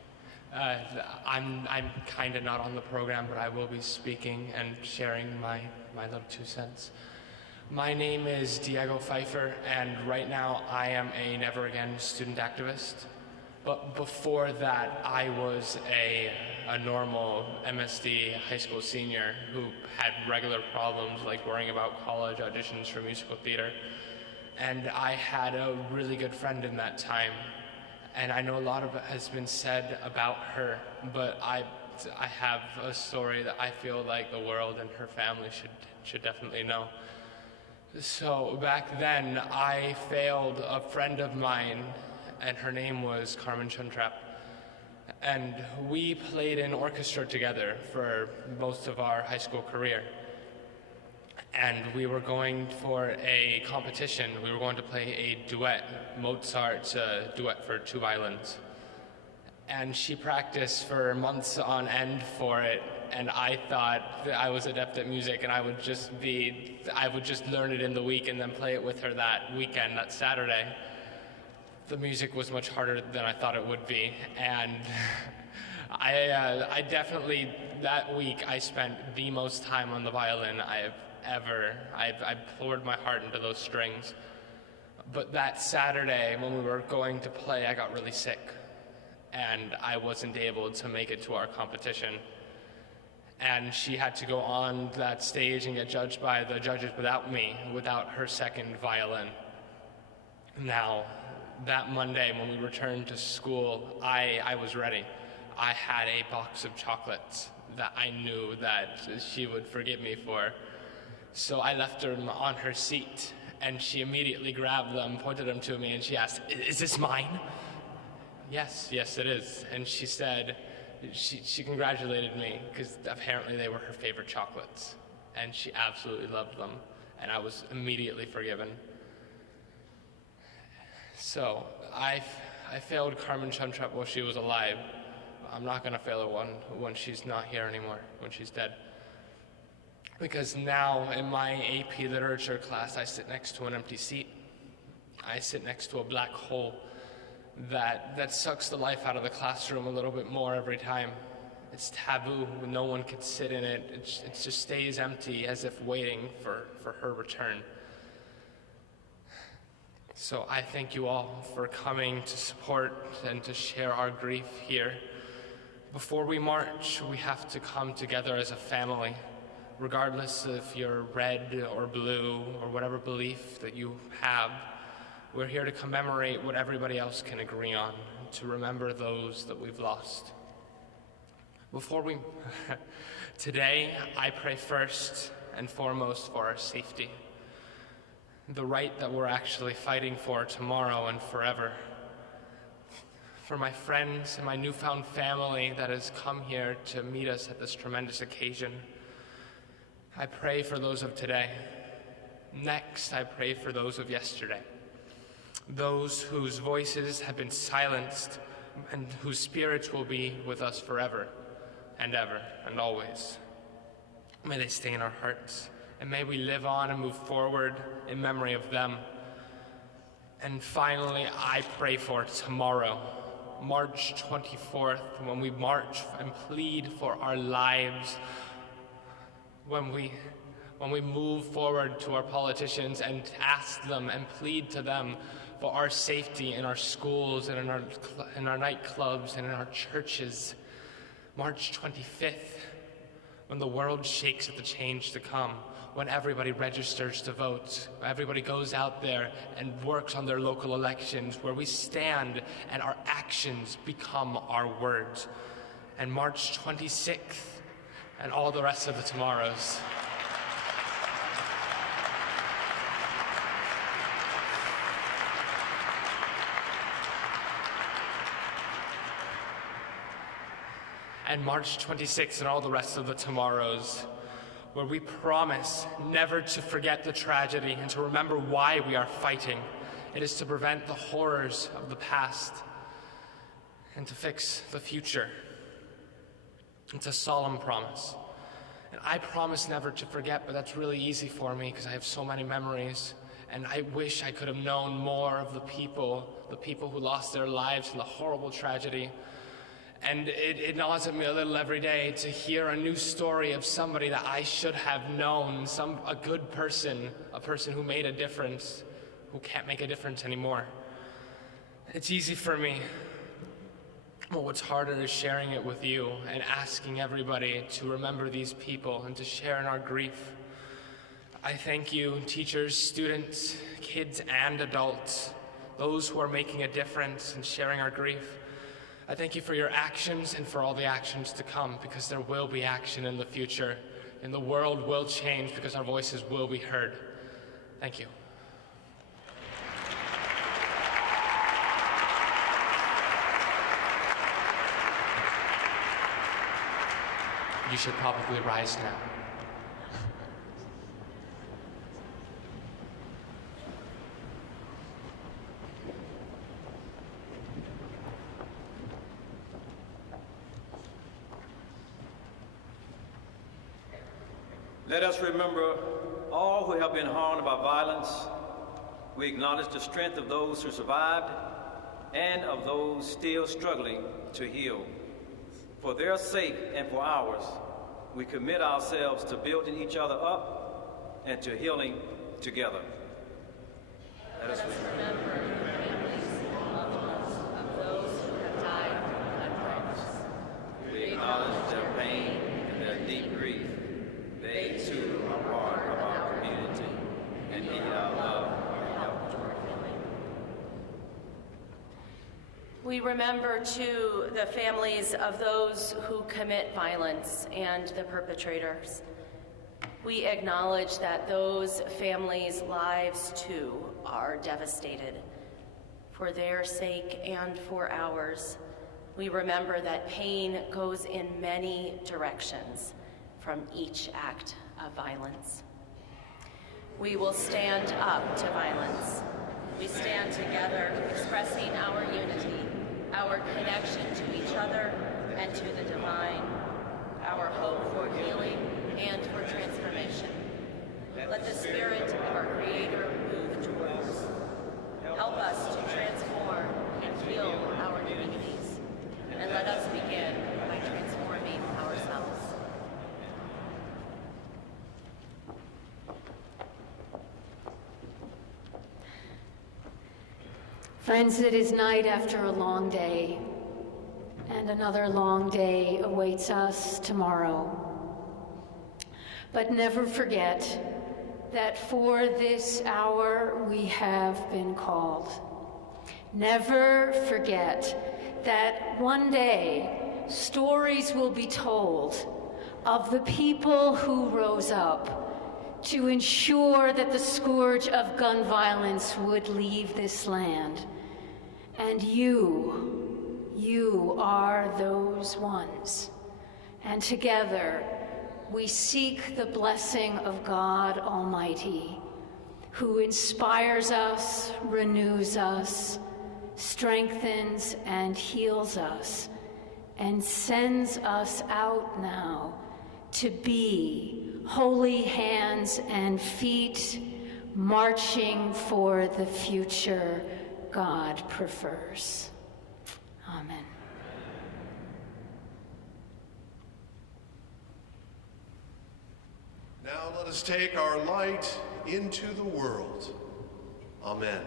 I'm kind of not on the program, but I will be speaking and sharing my little 2 cents. My name is Diego Pfeiffer, and right now I am a Never Again student activist. But before that, I was a normal MSD high school senior who had regular problems like worrying about college auditions for musical theater. And I had a really good friend in that time. And I know a lot of it has been said about her, but I have a story that I feel like the world and her family should definitely know. So back then, I failed a friend of mine, and her name was Carmen Chuntrap. And we played in orchestra together for most of our high school career. And we were going for a competition. We were going to play a duet, Mozart's duet for 2 violins. And she practiced for months on end for it, and I thought that I was adept at music and I would just learn it in the week and then play it with her that weekend, that Saturday. The music was much harder than I thought it would be, and I definitely, that week I spent the most time on the violin I poured my heart into those strings. But that Saturday, when we were going to play, I got really sick, and I wasn't able to make it to our competition. And she had to go on that stage and get judged by the judges without me, without her second violin. Now, that Monday, when we returned to school, I was ready. I had a box of chocolates that I knew that she would forgive me for. So I left her on her seat, and she immediately grabbed them, pointed them to me, and she asked, "Is this mine?" Yes, it is. And she said, she congratulated me, because apparently they were her favorite chocolates, and she absolutely loved them, and I was immediately forgiven. So I failed Carmen Chuntrap while she was alive. I'm not going to fail her when she's not here anymore, when she's dead. Because now in my AP literature class, I sit next to an empty seat. I sit next to a black hole that sucks the life out of the classroom a little bit more every time. It's taboo. No one can sit in it. It just stays empty as if waiting for her return. So I thank you all for coming to support and to share our grief here. Before we march, we have to come together as a family, regardless if you're red or blue or whatever belief that you have. We're here to commemorate what everybody else can agree on, to remember those that we've lost. Today, I pray first and foremost for our safety, the right that we're actually fighting for tomorrow and forever. For my friends and my newfound family that has come here to meet us at this tremendous occasion, I pray for those of today. Next, I pray for those of yesterday, those whose voices have been silenced and whose spirits will be with us forever and ever and always. May they stay in our hearts, and may we live on and move forward in memory of them. And finally, I pray for tomorrow, March 24th, when we march and plead for our lives, when we move forward to our politicians and ask them and plead to them for our safety in our schools and in our nightclubs and in our churches. March 25th, when the world shakes at the change to come, when everybody registers to vote, everybody goes out there and works on their local elections, where we stand and our actions become our words. And March 26th, and all the rest of the tomorrows. And March 26th and all the rest of the tomorrows, where we promise never to forget the tragedy and to remember why we are fighting. It is to prevent the horrors of the past and to fix the future. It's a solemn promise. And I promise never to forget, but that's really easy for me because I have so many memories. And I wish I could have known more of the people who lost their lives in the horrible tragedy. And it gnaws at me a little every day to hear a new story of somebody that I should have known, a good person, a person who made a difference, who can't make a difference anymore. It's easy for me. Well, what's harder is sharing it with you and asking everybody to remember these people and to share in our grief. I thank you, teachers, students, kids, and adults, those who are making a difference and sharing our grief. I thank you for your actions and for all the actions to come, because there will be action in the future, and the world will change because our voices will be heard. Thank you. You should probably rise now. Let us remember all who have been harmed by violence. We acknowledge the strength of those who survived and of those still struggling to heal. For their sake and for ours, we commit ourselves to building each other up and to healing together. Let us remember the families and loved ones of those who have died and friends. We acknowledge their pain and their deep grief. They too are part of our community and need our love and help toward healing. We remember, too, the families of those who commit violence and the perpetrators. We acknowledge that those families' lives, too, are devastated. For their sake and for ours, we remember that pain goes in many directions from each act of violence. We will stand up to violence. We stand together, expressing our unity, our connection to each other and to the divine, our hope for healing and for transformation. Let the spirit of our Creator move towards us. Help us to transform and heal our communities, and let us begin by transforming ourselves. Friends, it is night after a long day, and another long day awaits us tomorrow. But never forget that for this hour we have been called. Never forget that one day stories will be told of the people who rose up to ensure that the scourge of gun violence would leave this land. And you are those ones. And together, we seek the blessing of God Almighty, who inspires us, renews us, strengthens and heals us, and sends us out now to be holy hands and feet marching for the future God prefers. Amen. Now let us take our light into the world. Amen.